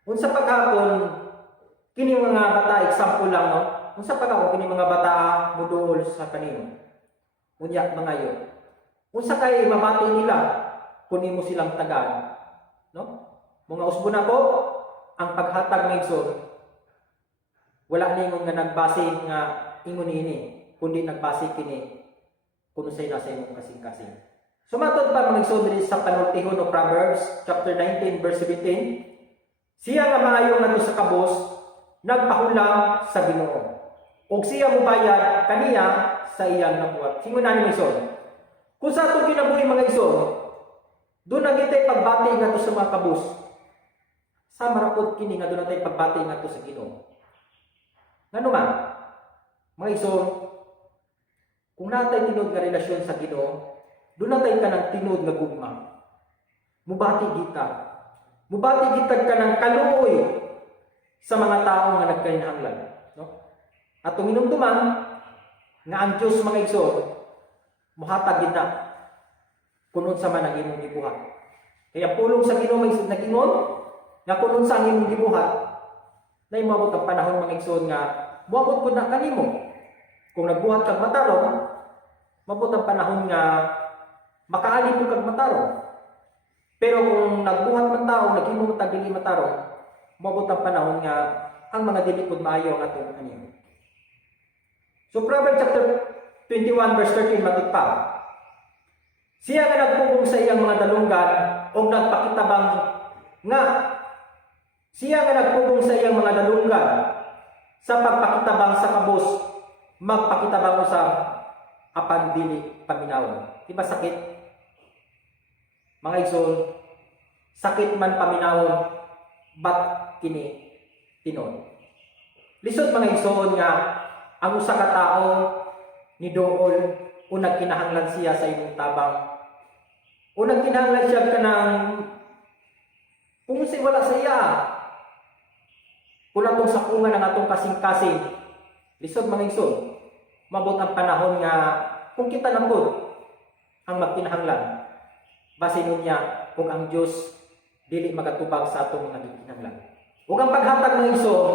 Unsa paghapon, kini mga bata, example lang, no? Unsa paghapon, kini mga bata muduol sa kanino. Unya, mga yun. Unsa kay mabati nila, kunin mo silang tagaan. No? Mga usbo na ko, ang paghatag ng igsoon, wala ningon nga nagbase nga ingon ini, kundi nagbase kini kung say nasa imong kasing-kasing. Sumatod pa mga igsoon diri sa panultihon o Proverbs chapter 19 verse 17. Siya nga maayo ngadto sa kabos nagpahulam sa Ginoo. Ug siya mobayad kaniya sa iyang nabuhat. Singon na ni igsoon. Kung sa atong kinabuhi mga igsoon, doon na gitay pagbati ngadto sa mga kabos. Sa marapod kini nga doon natay pagbati ngadto sa Ginoo. Ngano man, mga igsoon, kung natay tinud nga relasyon sa Ginoo, doon natay ka ng tinud nga gugma. Mubati kita. Mubati kita ka ng kaluoy sa mga tao nga nagkainhanglan. No? At kung inumduman, nga ang Diyos mga igsoon, muhatag kita kung sa man ang imong gibuhat. Kaya pulong sa Ginoo mga igsoon nag-ingon, nga kung sa ang imong gibuhat, na imabot ang panahon mga igsoon nga, muabot ko na kanimo. Kung nagbuhat kag matarong, mabot ang panahon nga makaali mo kag matarong. Pero kung nagbuhat man tao, naghimo mo tag dili matarong, mabot ang panahon nga ang mga dili pud maayo ang atong animo. So Proverbs chapter 21 verse 13 matod pa. Siya nga nagpugong sa iyang mga dalunggan o nagpakitabang nga siya nga nagpugong sa iyang mga dalunggan sa pagpakitabang sa kabos magpakitabang sa apan dili paminawon. Diba sakit? Mga igsoon, sakit man paminawon, bat kini tinon. Lisod mga igsoon nga, ang usa ka tao ni dool o nagkinahanglan siya sa imong tabang. O nagkinahanglan siya kanang kung wala sa iya. Kung atong sakungan ang atong kasing-kasing, lisod mga igsoon, mabot ang panahon nga kung kita na po ang magkinahanglan, base niya kung ang Diyos dili magatubag sa atong mga kinahanglan. Ug ang paghatag ng igsoon,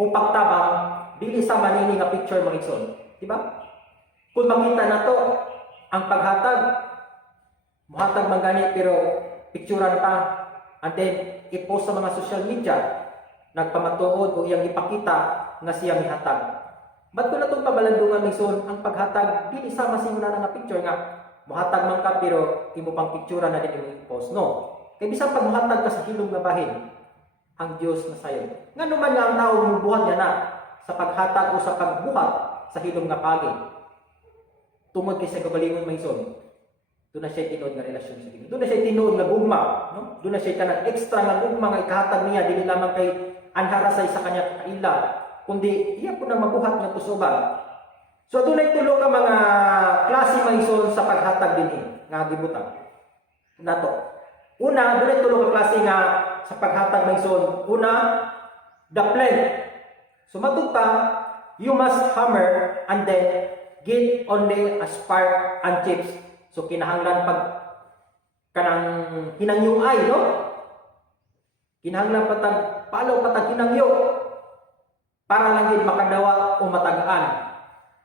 o pagtabang dili sa manini nga picture mga igsoon. Di ba? Kung makita na to ang paghatag, muhatag man gani pero picturean pa and then i-post sa mga social media, nagpamatuod o iyang ipakita nga siya mihatag. Ba't ko na itong pabalandungan ng son, ang paghatag, di isama simula na nga picture nga, muhatag man ka pero imo pang picture na din yung i-post. No. Kaya bisang pag muhatag ka sa hilong na bahin, ang Diyos na sayo. Nga naman nga ang tao mubuhat niya na sa paghatag o sa pagbuhat sa hilong nga pagi. Tungod kay sa kabalingon may son, doon na siya tinood nga relasyon sa Ginoo. Doon na siya tinood nga gugma, no? Doon na siya kanang extra nga gugma nga ikahatag niya dili lamang kay anharasay sa kanya kaila, kundi iya po nang mabuhat nga tusuban. So doon ay tulo ka mga klase maison sa paghatag dinhi nga gibutang. Nato. Una, doon ay tulo ka klase nga sa paghatag maison. Una, the plan. So matug pa, you must hammer and then get only a spark and chips. So kinahanglan pag kanang hinangyoay, no? Kinahanglan patag palo patag hinangyo para lang gid makadawat o matagaan.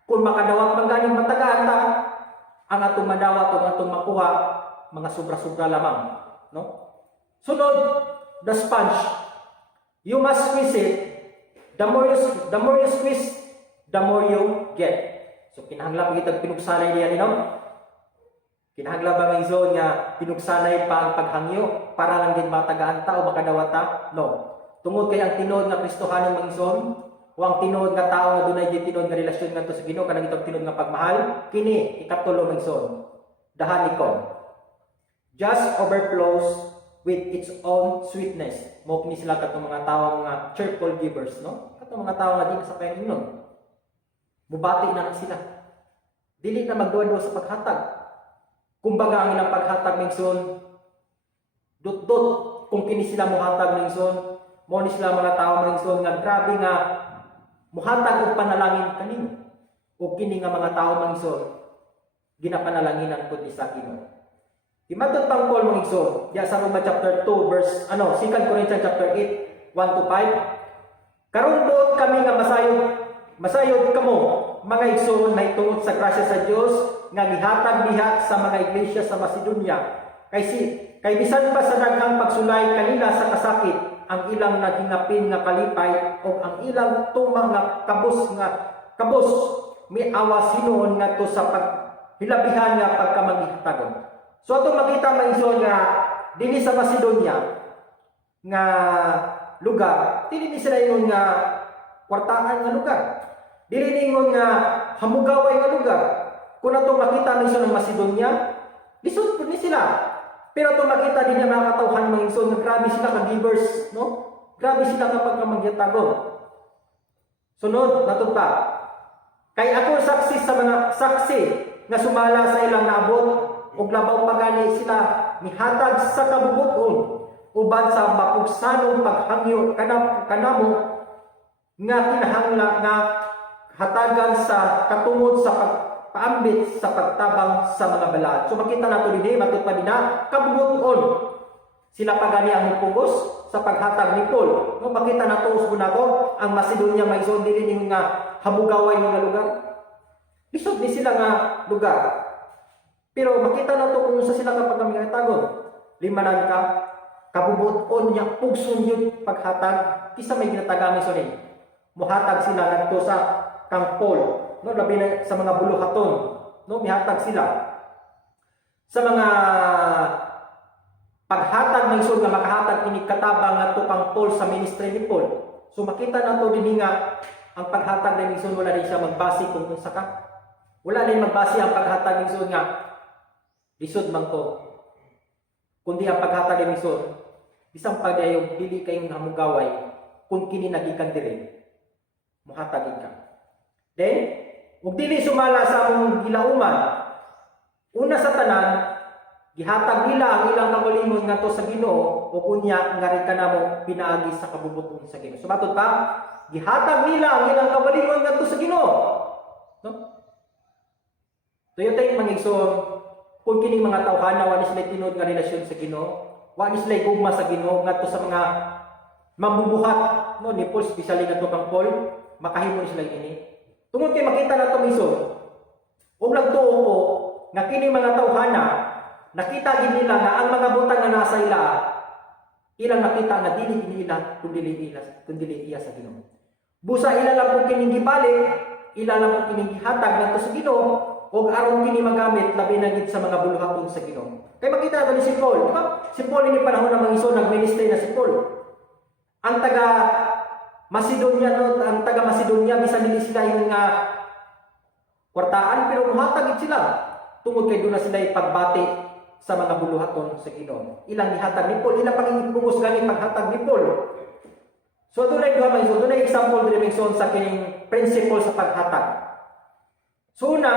Kung makadawat man ganing matagaan ta, ang atong madawat o atong makuha mga sobra-sobra lamang, no? Sunod, the sponge. You must squeeze it. The more you squeeze, the more you get. So kinahanglan gid pinugsanay niya, no? Kinahanglan ba may zone nga pinugsanay pa ang paghangyo para lang din matagaan ta o makadawat ta? No. Tungod kay ang tinuod nga Kristohanon mga zone o ang tinuod nga tao nga dunay tinuod nga relasyon ngadto sa Ginoo kanang itong tinuod nga pagmahal, kini ikatulo mga zone. Dahan iko. Just overflows with its own sweetness. Mo kini sila katong mga tao nga cheerful givers, no? Katong mga tao nga di sa painom. Mubati na sila. Dili na magduwa sa paghatag. Kumbaga ang ilang paghatag mingson, dut-dut kung kini sila muhatag mingson, mo ni sila mga tao mingson nga grabe nga muhatag og panalangin kanimo. O kini nga mga tao mingson, ginapanalanginan pud sa Ginoo. Imatud pang Paul mingson, diya sa Roma chapter 2 verse 2 Corinthians chapter 8 1 to 5. Karon doon kami nga masayod kamo mga igsoon na itungod sa grasya sa Dios nga gihatag diha sa mga iglesia sa Macedonia. Kay bisan pa sa daghang pagsulay kanila sa kasakit, ang ilang nagingapin nga kalipay o ang ilang tumang nga kabus miawas hinuon ngadto sa paghilabihan nga pagkamagihatagon. So atong makita maison nga dinhi sa Macedonia nga lugar, dili ni sila ingon nga kwartaan nga lugar. Dili ni ingon nga hamugaway nga lugar. Kung atong makita ni sa Macedonia, lisod po ni sila. Pero atong makita din nga mga katawhan mga igsoon nga grabe sila ka givers, no? Grabe sila kapag magyatagon. Sunod, natod pa. Kay ako saksi sa mga saksi nga sumala sa ilang naabot ug labaw pa gani sila mihatag sa kabubuton uban sa mapugsanong paghangyo kanamo nga kinahanglan nga hatagan sa katungod sa paambit sa pagtabang sa mga balaan. So makita nato dinhi matud pa dina kabubuton sila pa gani ang pugos sa paghatag ni Paul. No makita nato usbon nato ang Macedonia maison dili ni nga hamugaway nga lugar. Lisod ni sila nga lugar. Pero makita nato kung sa sila kapag kami tagon. Limanan ka kabubuton niya pugson yun paghatag kisa may ginatagang iso ni. Muhatag sila ngadto sa kang Paul, no labi na sa mga buluhaton, no mihatag sila sa mga paghatag ng isod nga makahatag kini katabang ngadto kang Paul sa ministry ni Paul. So makita nato dinhi nga ang paghatag ng isod wala din siya magbase kung unsa ka. Wala din magbase ang paghatag ng isod nga lisod man ko. Kundi ang paghatag ng isod isang pagdayog dili kay hamugaway kung kini nagikan diri muhatag ka. Then, ug dili sumala sa among gilauman. Una sa tanan, gihatag nila ang ilang kagalingon ngadto sa Ginoo o unya nga rin kanamo pinaagi sa kabubuton sa Ginoo. Sumatod pa, gihatag nila ang ilang kagalingon ngadto sa Ginoo. No? Tuyo tay mangigsoon kung kining mga tawhana wa ni sila tinuod nga relasyon sa Ginoo, wa ni sila gugma sa Ginoo ngadto sa mga mambubuhat no ni Paul, especially na to kang Paul, makahimo ni sila ini. Tungod kay makita na to miso. Og nagtuo ko nga kini mga tawhana nakita gid nila nga ang mga butang nga nasa ila ilang nakita nga dili nila kundi iya sa Ginoo. Busa ila lang kung kining gibalik, ila lang kung kining gihatag ngadto sa Ginoo og aron kini magamit labi na gid sa mga buluhaton sa Ginoo. Kay makita nato ni si Paul, di ba? Si Paul ini panahon ng mga iso nagministry na si Paul. Ang taga Macedonia no, ang taga Macedonia bisan dili sila yung kwartaan pero muhatag gid sila tungod kay doon na sila ipagbati sa mga buluhaton sa Ginoo. Ilang gihatag ni Paul, ilang pangingibugos gani paghatag ni Paul. So dunay duha man so dunay example diri sa kining principle sa paghatag. So una,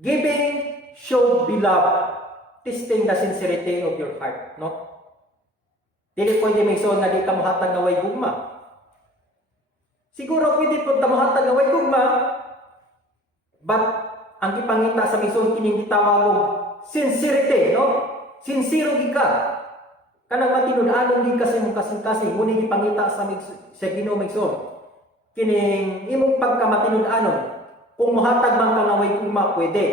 giving should be love, testing the sincerity of your heart, no? Dili pwede migsoon nga di ka mohatag nga way gugma. Siguro pwede pud ta mohatag nga way gugma, but ang gipangita sa migsoon kining gitawag og sincerity, no? Sincero gid ka. Kanang matinud-anon gid kasi imong kasing-kasing muni gipangita sa Ginoo migsoon. Kining imong pagkamatinud-anon kung mohatag man ka nga way gugma pwede,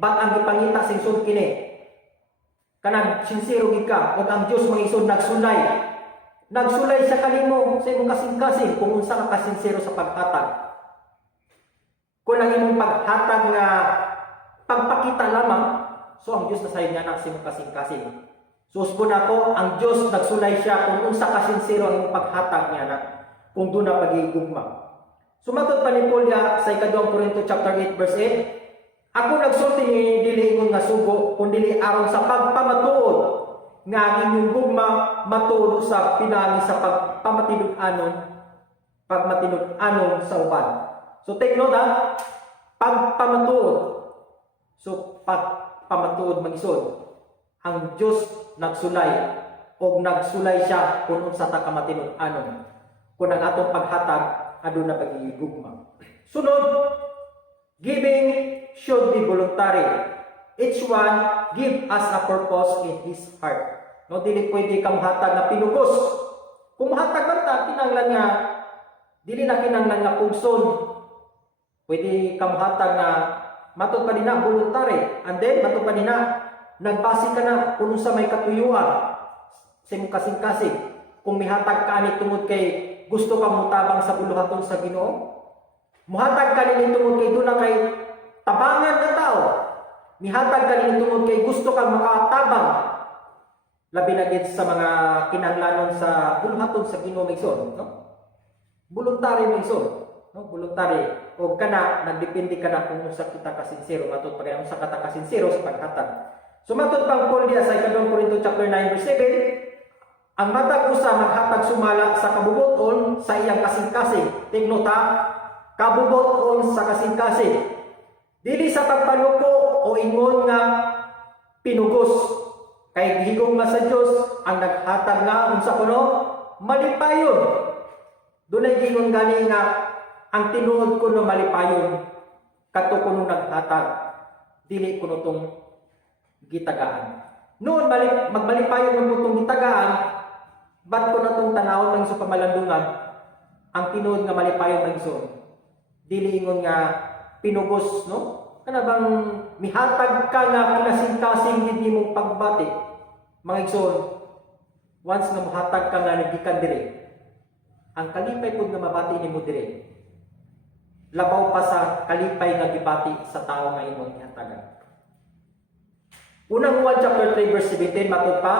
but ang gipangita sa isod kini kanang sincero gid ka ug ang Dios mangisod nagsulay sa kanimo sa imong kasing-kasing kung unsa ka kasinsero sa paghatag. Kung ang imong paghatag nga pagpakita lamang, so ang Dios nasayod nga sa imong kasing-kasing. Suspon ako, ang Dios nagsulay siya kung unsa ka sincero ang imong paghatag niya na kung doon na pagigugma. Sumatot pa ni Paul sa 2 Corinto chapter 8 verse 8, ako nagsulti ni dili ingon nga sugo kun dili aron sa pagpamatuod nga ang inyong gugma matuod sa pinagi sa pagmatinud-anon sa uban. So take note pagpamatuod. So pagpamatuod magisod. Ang Dios nagsulay o nagsulay siya kung unsa ta ka matinud-anon. Kung ang atong paghatag aduna pagigugma. Sunod, giving should be voluntary. Each one give us a purpose in his heart. No, dili pwede ka mohatag na pinugos. Kung mohatag man ta kinahanglan nga dili na kinahanglan nga pugson. Pwede ka mohatag na matud pa nina voluntary, and then matud pa nina nagbase ka na kung sa may katuyuan sa imong kasing-kasing. Kung mihatag ka ani tungod kay gusto ka mutabang sa buluhaton sa Ginoo, muhatag ka nini tungod kay duna kay tabangan na tao. Mihatag ka nini tungod kay gusto kang makatabang. Labi na gid sa mga kinahanglanon sa buluhaton sa Ginoo maigsoon, no? Voluntary maigsoon, no? Voluntary. O kana nagdepende ka na kung unsa kita ka sincero, matud pa kay unsa ka ta ka sincero sa paghatag. So matud pang Paul diya sa 2 Corinto chapter 9 verse 7, ang matag usa maghatag sumala sa kabubuton sa iyang kasing-kasing. Take note kabubuton sa kasing-kasing. Dili sa pagpanuko o ingon nga pinugos. Kay higong nga sa Dios ang naghatag nga unsa kuno malipayon. Dunay gingon gani nga ang tinuod kuno malipayon kadto kuno naghatag. Dili kuno tong gitagaan. Noon magbalipayon ng putong gitagaan, ba't ko na itong tanawon ng iso pamalandungan, ang tinuod nga malipayon ng iso. Dili ingon nga pinugos, no? Kana bang mihatag ka nga kinasing-kasing hindi mong pagbati, mga igsoon, once nga muhatag ka nga nagikan dire, ang kalipay po nga mabati ni mo dire, labaw pa sa kalipay nga gibati sa tao nga imong ihatagan. Unang 1 chapter 3 verse 17 matud pa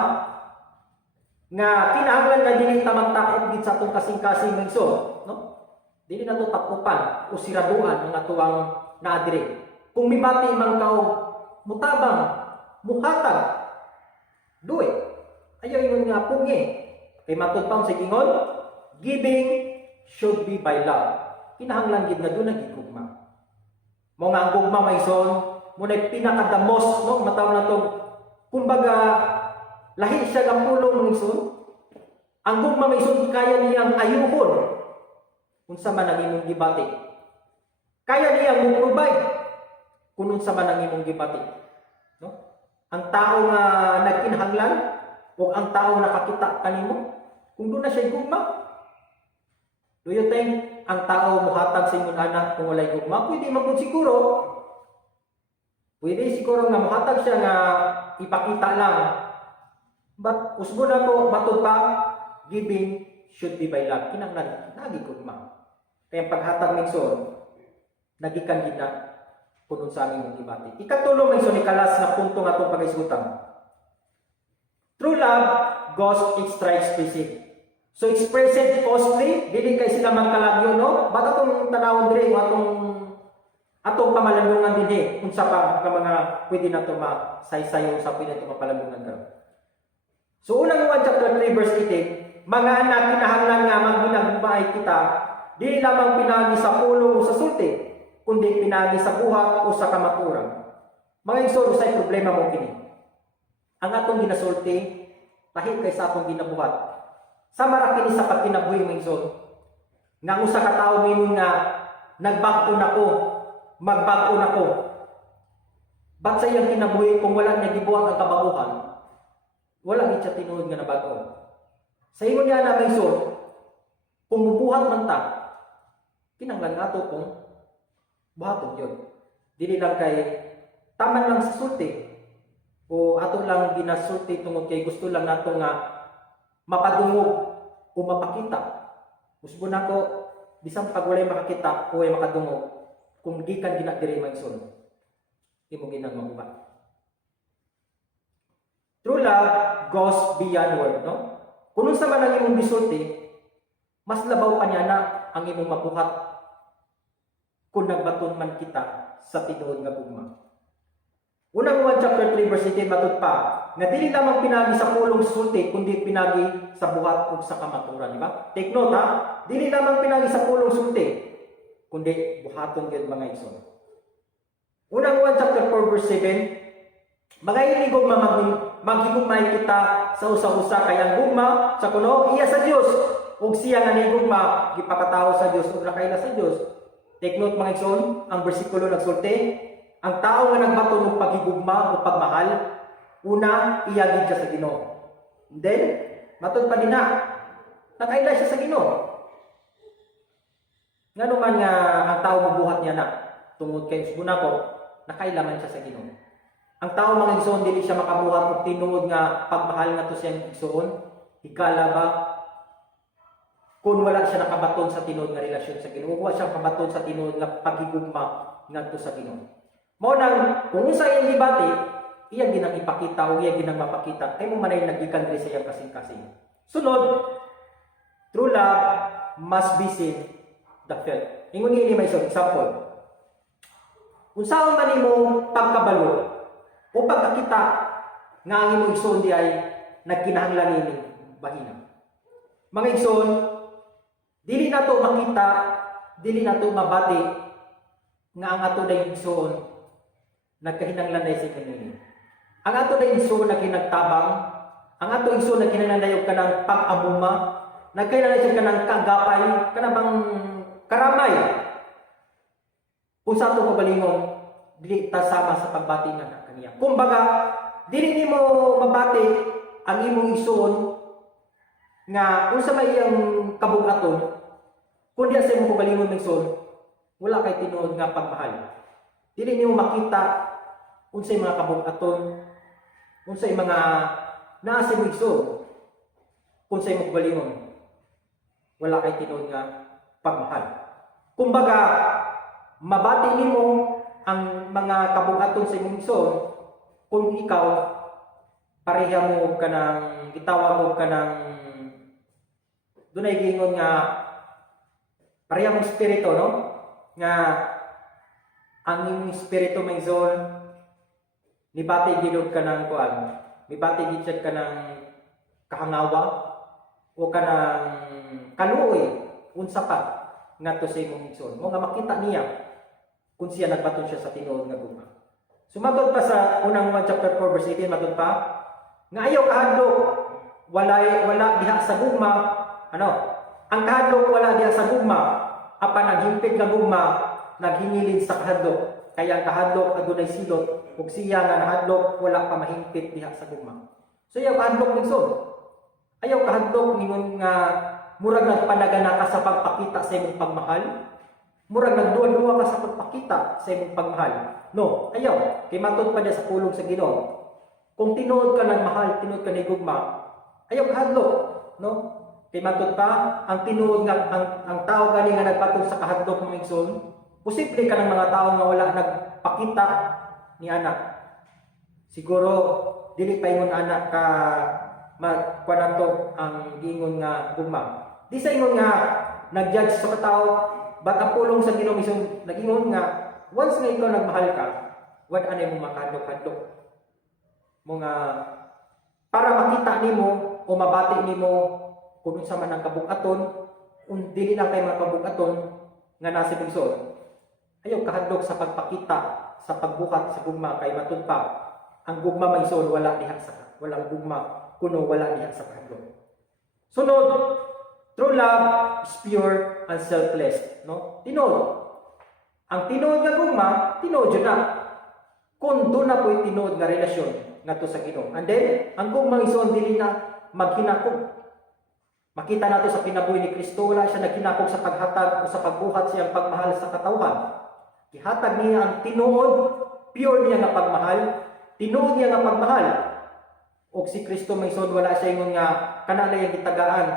nga kinahanglan nga dili ta magtakop gid sa atong kasing-kasing mangso, no? Dili na to takupan o siraduan ang atuang naa dire. Kung mibati man ka og mutabang, muhatag, duwe. Ayaw ingon nga pungi. Kay matud pa sa gingon, giving should be by love. Kinahanglan gid na dunay gigugma. Mo nga ang gugma maison muna'y pinakadamos, no? Mataw na to. Kumbaga, lahi siya ng pulong ng ison. Ang gugma may ison, kaya niyang ayuhon kung sa man ang imong gibati. Kaya niyang muprovide kung sa man ang imong gibati. No? Ang tao nga nagkinahanglan o ang tao nakakita kanimo, Kung doon na siya gugma, do you think ang tao muhatag sa inyong anak kung walay gugma? Pwede magkung siguro. Pwede siguro nga muhatag siya nga ipakita lang. But usbo na ko, matod pa, giving should be by love. Kinanglan, nagigugma. Kaya paghatag ng son, nagikan gina kunon sa aming ibati. Ikatulo may son ikalas na punto nga itong pag-isgutan. True love goes extra explicit. So express it costly, dili kay sila magkalabyo, no? Ba't atong tanawon diri, atong pamalandungan din unsa pa nga mga pwede na to masaysayon sa pwede na to mapalandungan ka. So unang 1 chapter 3 verse 18, mga anak kinahanglan nga maghinagbaay kita, dili lamang pinagi sa pulong o sa sulti, kundi pinagi sa buhat o sa kamaturan. Mga igsoon, usay problema mo kini. Ang atong ginasulti, lahi kay sa atong ginabuhat. Sama ra kini sa pagkinabuhi mga igsoon. Nga usa ka tawo mingon nga nagbag-o nako, magbag-o nako. Ba't sa iyang kinabuhi kung wala na gibuhat ang kababuhan? Wala gid siya tinuod nga nabag-o. Sa ingon niya na mga igsoon, kung mubuhat man ta, kinanglan ato kung buhaton yun. Dili lang kay taman lang sa sulti o ato lang ginasulti tungod kay gusto lang nato nga mapadungog o mapakita. Usbo na ko, bisang pag walay makakita o ay makadungog, kung gikan ginadiri magsun, imo ginang maguba. True love goes beyond word, no? Kung sa man ang imong gisulti, mas labaw pa niya na ang imong mabuhat kung nagbaton man kita sa tinuod nga gugma. Unang 1 chapter 3 verse 18 matod pa, nga dili lamang pinagi sa pulong sulti kundi pinagi sa buhat ug sa kamaturan, di ba? Take note ha, dili lamang pinagi sa pulong sulti kundi buhaton gyud mga igsoon. Unang 1 chapter 4 verse 7, mga iligog maghigugmay kita sa usa-usa kay ang gugma sa kuno iya sa Dios ug siya nga nigugma gipakatawo sa Dios ug nakaila sa Dios. Take note mga igsoon, ang bersikulo nagsulti, ang tao nga nagbaton og paghigugma o pagmahal, una iyagid siya sa Ginoo. Then, matod pa nina, nakaila siya sa Ginoo. Ngano man nga ang tao mabuhat niya na tungod kay usbuna ko, nakaila man siya sa Ginoo. Ang tao mga igsoon dili siya makabuhat og tinuod nga pagmahal nga to siyang igsoon, higala ba kung wala siya nakabaton sa tinuod nga relasyon sa Ginoo, wala siya nakabaton sa tinuod nga paghigugma ngadto sa Ginoo. Mao nang kung sa iyang gibati, iya ginang ipakita o iya ginang mapakita kay mo manay nagikan diri sa iyang kasing-kasing. Sunod, true love must be seen the felt. Ingon ni may isang example. Kung saan man imo pagkabalo o pagkakita nga ang imo igsoon di ay nagkinahanglan ini bahina. Mga igsoon, dili nato makita, dili nato mabati nga ang ato dayong igsoon nagkahinanglan day sa kanini. Ang ato dayong igsoon nagkinagtabang, ang ato igsoon nagkinahanglan ka ng pag-amuma, nagkinahanglan ka ng kagapay, kanabang karamay. Kung sa ato pagalingon, dili ta sama sa pagbati nga kaniya. Kumbaga, dili nimo mabati ang imong igsoon nga kung sa may iyang kabugaton, kundi sa imong pagalingon ng igsoon, wala kay tinuod nga pagmahal. Dili nimo makita unsay mga kabugaton, unsay mga naa sa imong igsoon, kung sa imong pagalingon, wala kay tinuod nga pagmahal. Kumbaga, mabati nimo ang mga kabugaton sa imong igsoon kung ikaw pareha mo ka ng gitawag mo ka ng dunay gingon nga pareha mong espiritu, no? Nga ang imong espiritu may zone nibati gilog ka ng kuan, nibati gid ka ng kahangawa o ka ng kaluoy unsa pa ngadto sa imong igsoon. Mo nga makita niya kung siya nagbaton siya sa tinuod nga gugma. Sumagot pa sa unang 1 chapter 4 verse 18 matod pa nga ayaw kahadlok wala diha sa gugma, ano? Ang kahadlok wala diha sa gugma, apan naghimpit nga gugma naghingilin sa kahadlok. Kaya ang kahadlok adunay silot ug siya nga nahadlok wala pa mahimpit diha sa gugma. So iya kahadlok igsoon. Ayaw kahadlok ningon nga murag nagpanagana ka sa pagpakita sa imong pagmahal. Murag nagduwa-duwa ka sa pagpakita sa imong pagmahal. No, ayaw. Kay matud pa niya sa pulong sa Ginoo. Kung tinuod ka nagmahal, tinuod ka nigugma, ayaw kahadlok, no? Kay matud pa ang tinuod nga ang tao gani nga nagpatod sa kahadlok mo igsoon, posible ka ng mga tao nga wala nagpakita ni anak. Siguro dili pa ingon anak ka magkwanato ang giingon nga gugma. Di sa ingon nga nag-judge sa katao, but ang pulong sa Ginoo mismo nagingon nga once nga ikaw nagmahal ka, what anay mo makadlok-hadlok mga para makita nimo o mabati nimo kung unsa man ang kabukaton, kung dili lang kay mga kabukaton nga nasa bigson. Ayaw kahadlok sa pagpakita sa pagbuhat sa gugma kay matud pa ang gugma maison wala diha sa walang gugma kuno wala diha sa kahadlok. Sunod, true love is pure and selfless, no? Tinod. Ang tinod nga gugma, tinod jud na. Kung doon na po'y tinod nga relasyon ngadto sa Ginoo. And then, ang gugmang ison dili na maghinakog. Makita nato sa kinabuhi ni Kristo, wala siya naghinakog sa paghatag o sa pagbuhat siyang pagmahal sa katawhan. Ihatag niya ang tinuod, pure niya nga pagmahal, tinuod niya nga pagmahal. O si Kristo may ison, wala siya ingon nga kanalay ang gitagaan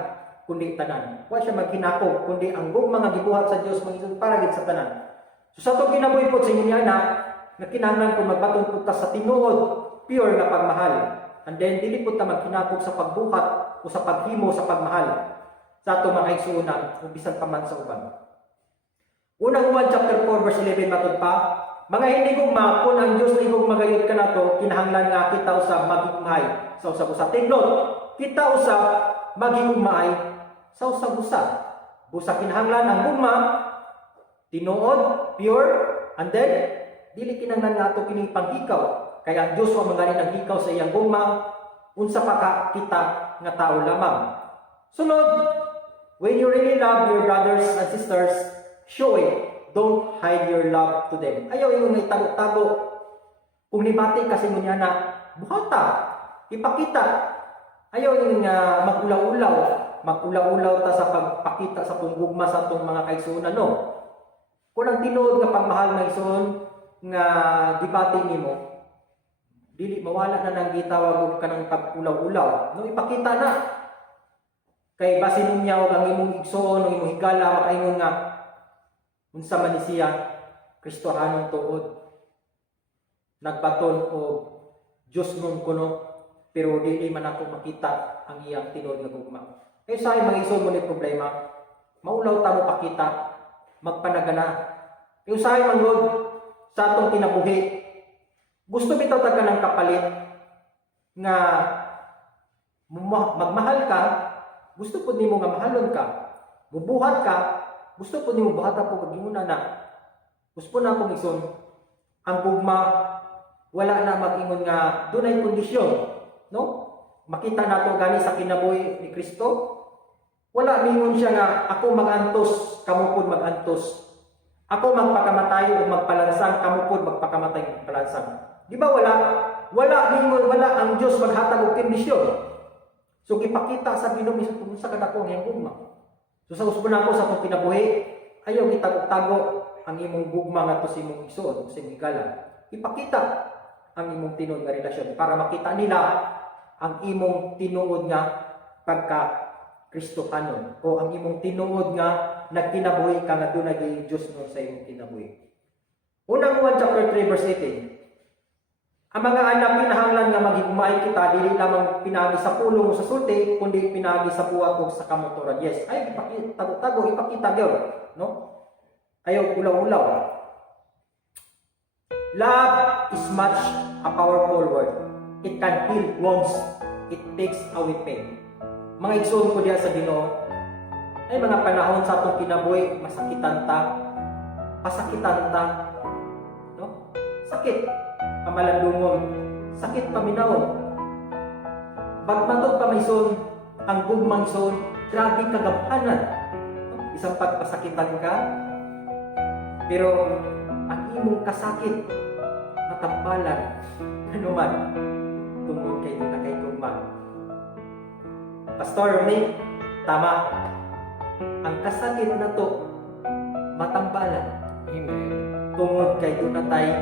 kundi tanan. Wala siya maghinakog kundi ang gugma nga gibuhat sa Dios may ison para gid sa tanan. So sa itong kinabuhi po sa inyo niya na kinahanglan kung magbatong punta sa tinuod, pure nga pagmahal. And then, dili po ta magkinakog sa pagbuhat o sa paghimo sa pagmahal sa ato mga igsuonan o bisan pa man sa uban. Unang 1 chapter 4 verse 11 matod pa, mga hindi gugma, kung ang Diyos na igugma gayud ka na to, kinahanglan nga kita usab magigmay sa usab-usa. Tiglot, kita usab magigmay sa usab-usa. Busa kinahanglan ang gugma, tinuod, pure, and then, dili kinahanglan nga ato kining panghikaw. Kaya ang Diyos wa magaling ang hikaw sa iyang gugma, unsa pa ka kita nga tao lamang. Sunod, when you really love your brothers and sisters, show it. Don't hide your love to them. Ayaw yung may tago-tago. Kung libati kasi mo niya na, buhata, ipakita. Ayaw yung mag-ulaw-ulaw. Mag-ulaw-ulaw ta sa pagpakita sa gugma sa itong mga kaigsunan, no? Kung ang tinuod nga pagmahal na ison, nga dibati nimo, dili mawala na nang gitawag ka ng pag-ulaw-ulaw. No, ipakita na. Kay basin niya og ang imong igsoon, ang imong higala makaingon nga unsa man ni siya Kristohanon tuod. Nagbaton og Dios nun kuno pero dili man ako makita ang iyang tinuod nga gugma. Kay sa mga igsoon mo ni problema, maulaw ta mo pakita, magpanagana. Kay usahay man Lord sa atong kinabuhi, gusto bitaw ta ka ng kapalit nga magmahal ka, gusto pud nimo nga mahalon ka, bubuhat ka, gusto pud nimo buhatan po kag inguna na. Gusto na akong ison, ang gugma wala na mag-ingon nga dunay kondisyon, no? Makita nato gani sa kinabuhi ni Kristo. Wala mingon siya nga ako magantos, kamo pud magantos. Ako magpakamatay o magpalansang, kamo pud magpakamatay o magpalansang. Di ba wala mingon, wala ang Dios maghatag og kondisyon. So gipakita sa Ginoo mismo sa kadako nga gugma. So sa usbon nako sa atong kinabuhi, ayaw gitago-tago ang imong gugma ngadto sa imong igsoon, sa imong higala. Ipakita ang imong tinuod nga relasyon para makita nila ang imong tinuod nga pagka Kristohanon o ang imong tinuod nga nagkinabuhi ka nga dunay Dios no sa imong kinabuhi. Unang 1 chapter 3 verse 18. Ang mga anak kinahanglan nga maghigmay kita dili lamang pinagi sa pulong o sa sulti kundi pinagi sa buwak o sa kamotoran. Yes, ay tago-tago ipakita gyud, no? Ayaw ulaw-ulaw. Love is much a powerful word. It can heal wounds. It takes away pain. Mga igsoon ko diya sa Ginoo, ay mga panahon sa atong kinabuhi masakitan ta, pasakitan ta, no? Sakit, pamalandungon, sakit paminawon. Bagmatod pa mayson, ang gugmang son, grabe kagabhanan. No? Isang pagpasakitan ka, pero ang imong kasakit, natampalan, ano man, tungkol kay na kay gugmang. Pastor Nick, tama. Ang kasakit na to, matambalan. Amen. Tungod kay doon na tayo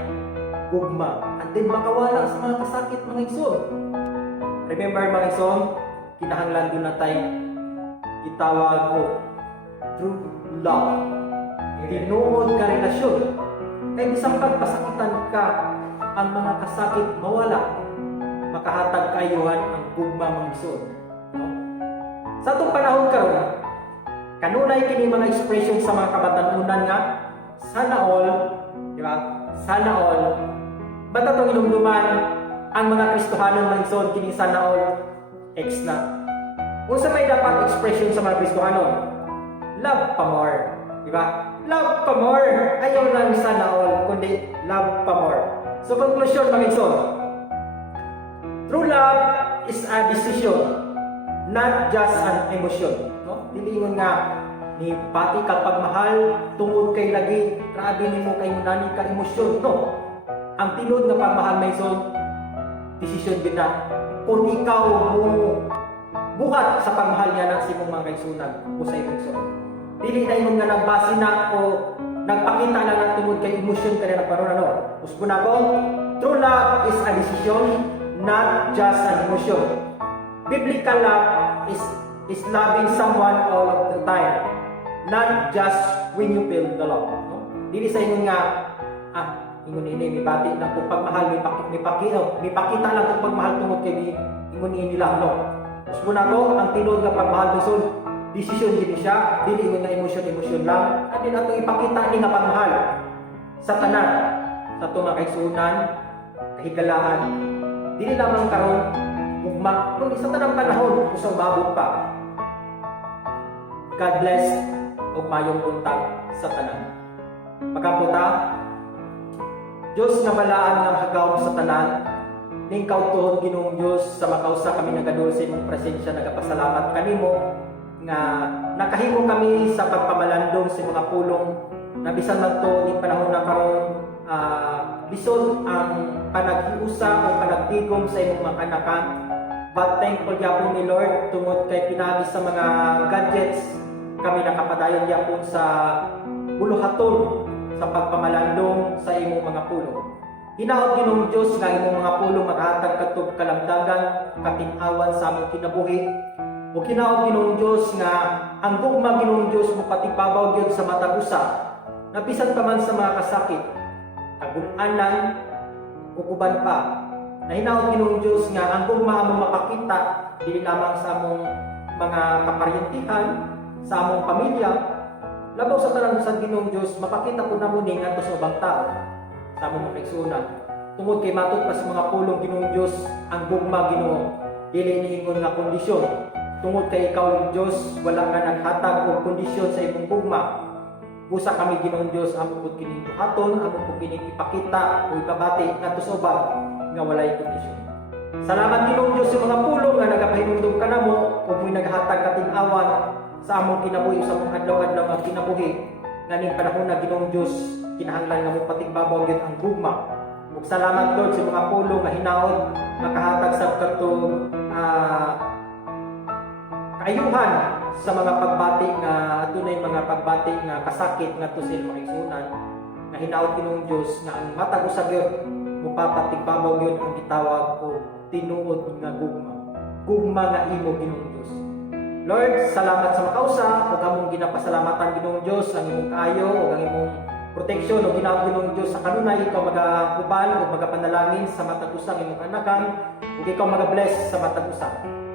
gugma. And then makawala sa mga kasakit mga igsoon. Remember mga igsoon, kinahanglan doon na tayo itawag ko true love. Tinuod ka relasyon. Kaya isang pagpasakitan ka, ang mga kasakit mawala. Makahatag kayuhan ang gugma mga igsoon. No? Sa itong panahon karon, kanunay kini mga expression sa mga kabatanunan nga sana all, di ba? Sana all. Ba't itong inumduman ang mga Kristohanon mga igsoon kini sana all X na? Unsa may dapat expression sa mga Kristohanon? Love pa more, di ba? Love pa more. Ayaw lang sana all, kundi love pa more. So conclusion mga igsoon, true love is a decision, not just an emotion. No? Dilingon nga ni pati ka pagmahal tungod kay lagi grabe nimo kay munani ka emosyon, no? Ang tinod nga pagmahal may son decision gid na kung ikaw mo buhat sa pagmahal niya na si mong mga kaigsunan o sa imong son. Dili na imong nga nagbase na o nagpakita na ng tungod kay emosyon kanila karon ano. Usbo na ko, true love is a decision, not just an emotion. Biblical love is loving someone all of the time, not just when you feel the love. No? Dili sa ingon nga, ingon ini may bati lang kung pagmahal, may pakita lang kung pagmahal tungod kay ingon ini lang, no? Tapos muna ko, ang tinod nga pagmahal bisod, decision din siya, dili ingon nga emosyon lang, at din atong ipakita ni nga pagmahal sa tanan, sa itong mga kaigsunan, kahigalaan, dili lamang karon ugma, kung sa tanang panahon, usang babot pa. God bless o mayong buntag sa tanan. Pagkaputa, Diyos nga balaan ng hagaw sa tanan, ning kautuhon Ginoong Diyos sa makausa kami nagadol sa imong presensya, nagapasalamat kanimo nga nakahimo kami sa pagpamalandong sa mga pulong na bisan man to ning panahon na karon lisod ang panaghiusa o panagtigom sa imong mga kanakan. But thankful yapon ni Lord tungod kay pinagi sa mga gadgets kami nakapadayon yapon sa buluhaton sa pagpamalandong sa imong mga pulong. Hinaot Ginoong Diyos nga imong mga pulong makahatag kadtog kalamdagan, katin-awan sa among kinabuhi. O hinaot Ginoong Diyos nga ang gugma Ginoong Diyos mo patibabaw gyud sa matag usa. Nabisan pa man sa mga kasakit, kagun-anan ug uban pa. Na hinaot Ginoong Diyos nga ang gugma among mapakita dili lamang sa among mga kaparyentihan, sa among pamilya, labaw sa tanan sa Ginoong Diyos, mapakita po namo ning ngadto sa ubang tao, sa among kaigsunan. Tungod kay matud pa sa mga pulong Ginoong Diyos, ang gugma Ginoo dili niingon nga kondisyon. Tungod kay ikaw Diyos, wala nga naghatag og kondisyon sa imong gugma. Busa kami Ginoong Diyos, amo pud kining buhaton, amo pud kining ipakita o ipabati ngadto sa ubang nga walay kondisyon. Salamat Ginoong Diyos sa mga pulong nga nagapahinumdum kanamo ug mo'y naghatag katin-awan sa among kinabuhi, sa among adlaw-adlaw nga kinabuhi. Nganing panahon na Ginoong Diyos, kinahanglan nga mo patigbabaw gyud ang gugma. Ug salamat Lord sa mga pulong nga hinaot makahatag sa kadtong kaayuhan sa mga pagbati nga adunay mga pagbati nga kasakit ngadto sa mga igsunan nga hinaot Ginoong Diyos nga ang matag usa gyud mupapatigbabaw gyud ang gitawag o tinuod nga gugma. Gugma nga imo Ginoong Diyos. Lord, salamat sa makausa ug among ginapasalamatan Ginoong Diyos ang imong kaayo ug ang imong proteksyon ug ginawa Ginoong Diyos sa kanunay ikaw magakuban ug magapanalangin sa matag usa ng imong kanakan ug ikaw magabless sa matag usa.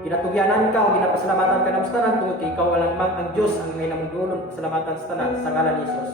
Ginatugyanan ka ug ginapasalamatan ka namo sa tanan tungod kay ikaw alang ang Diyos ang may namudulon pasalamatan sa tanan sa ngalan ni Hesus.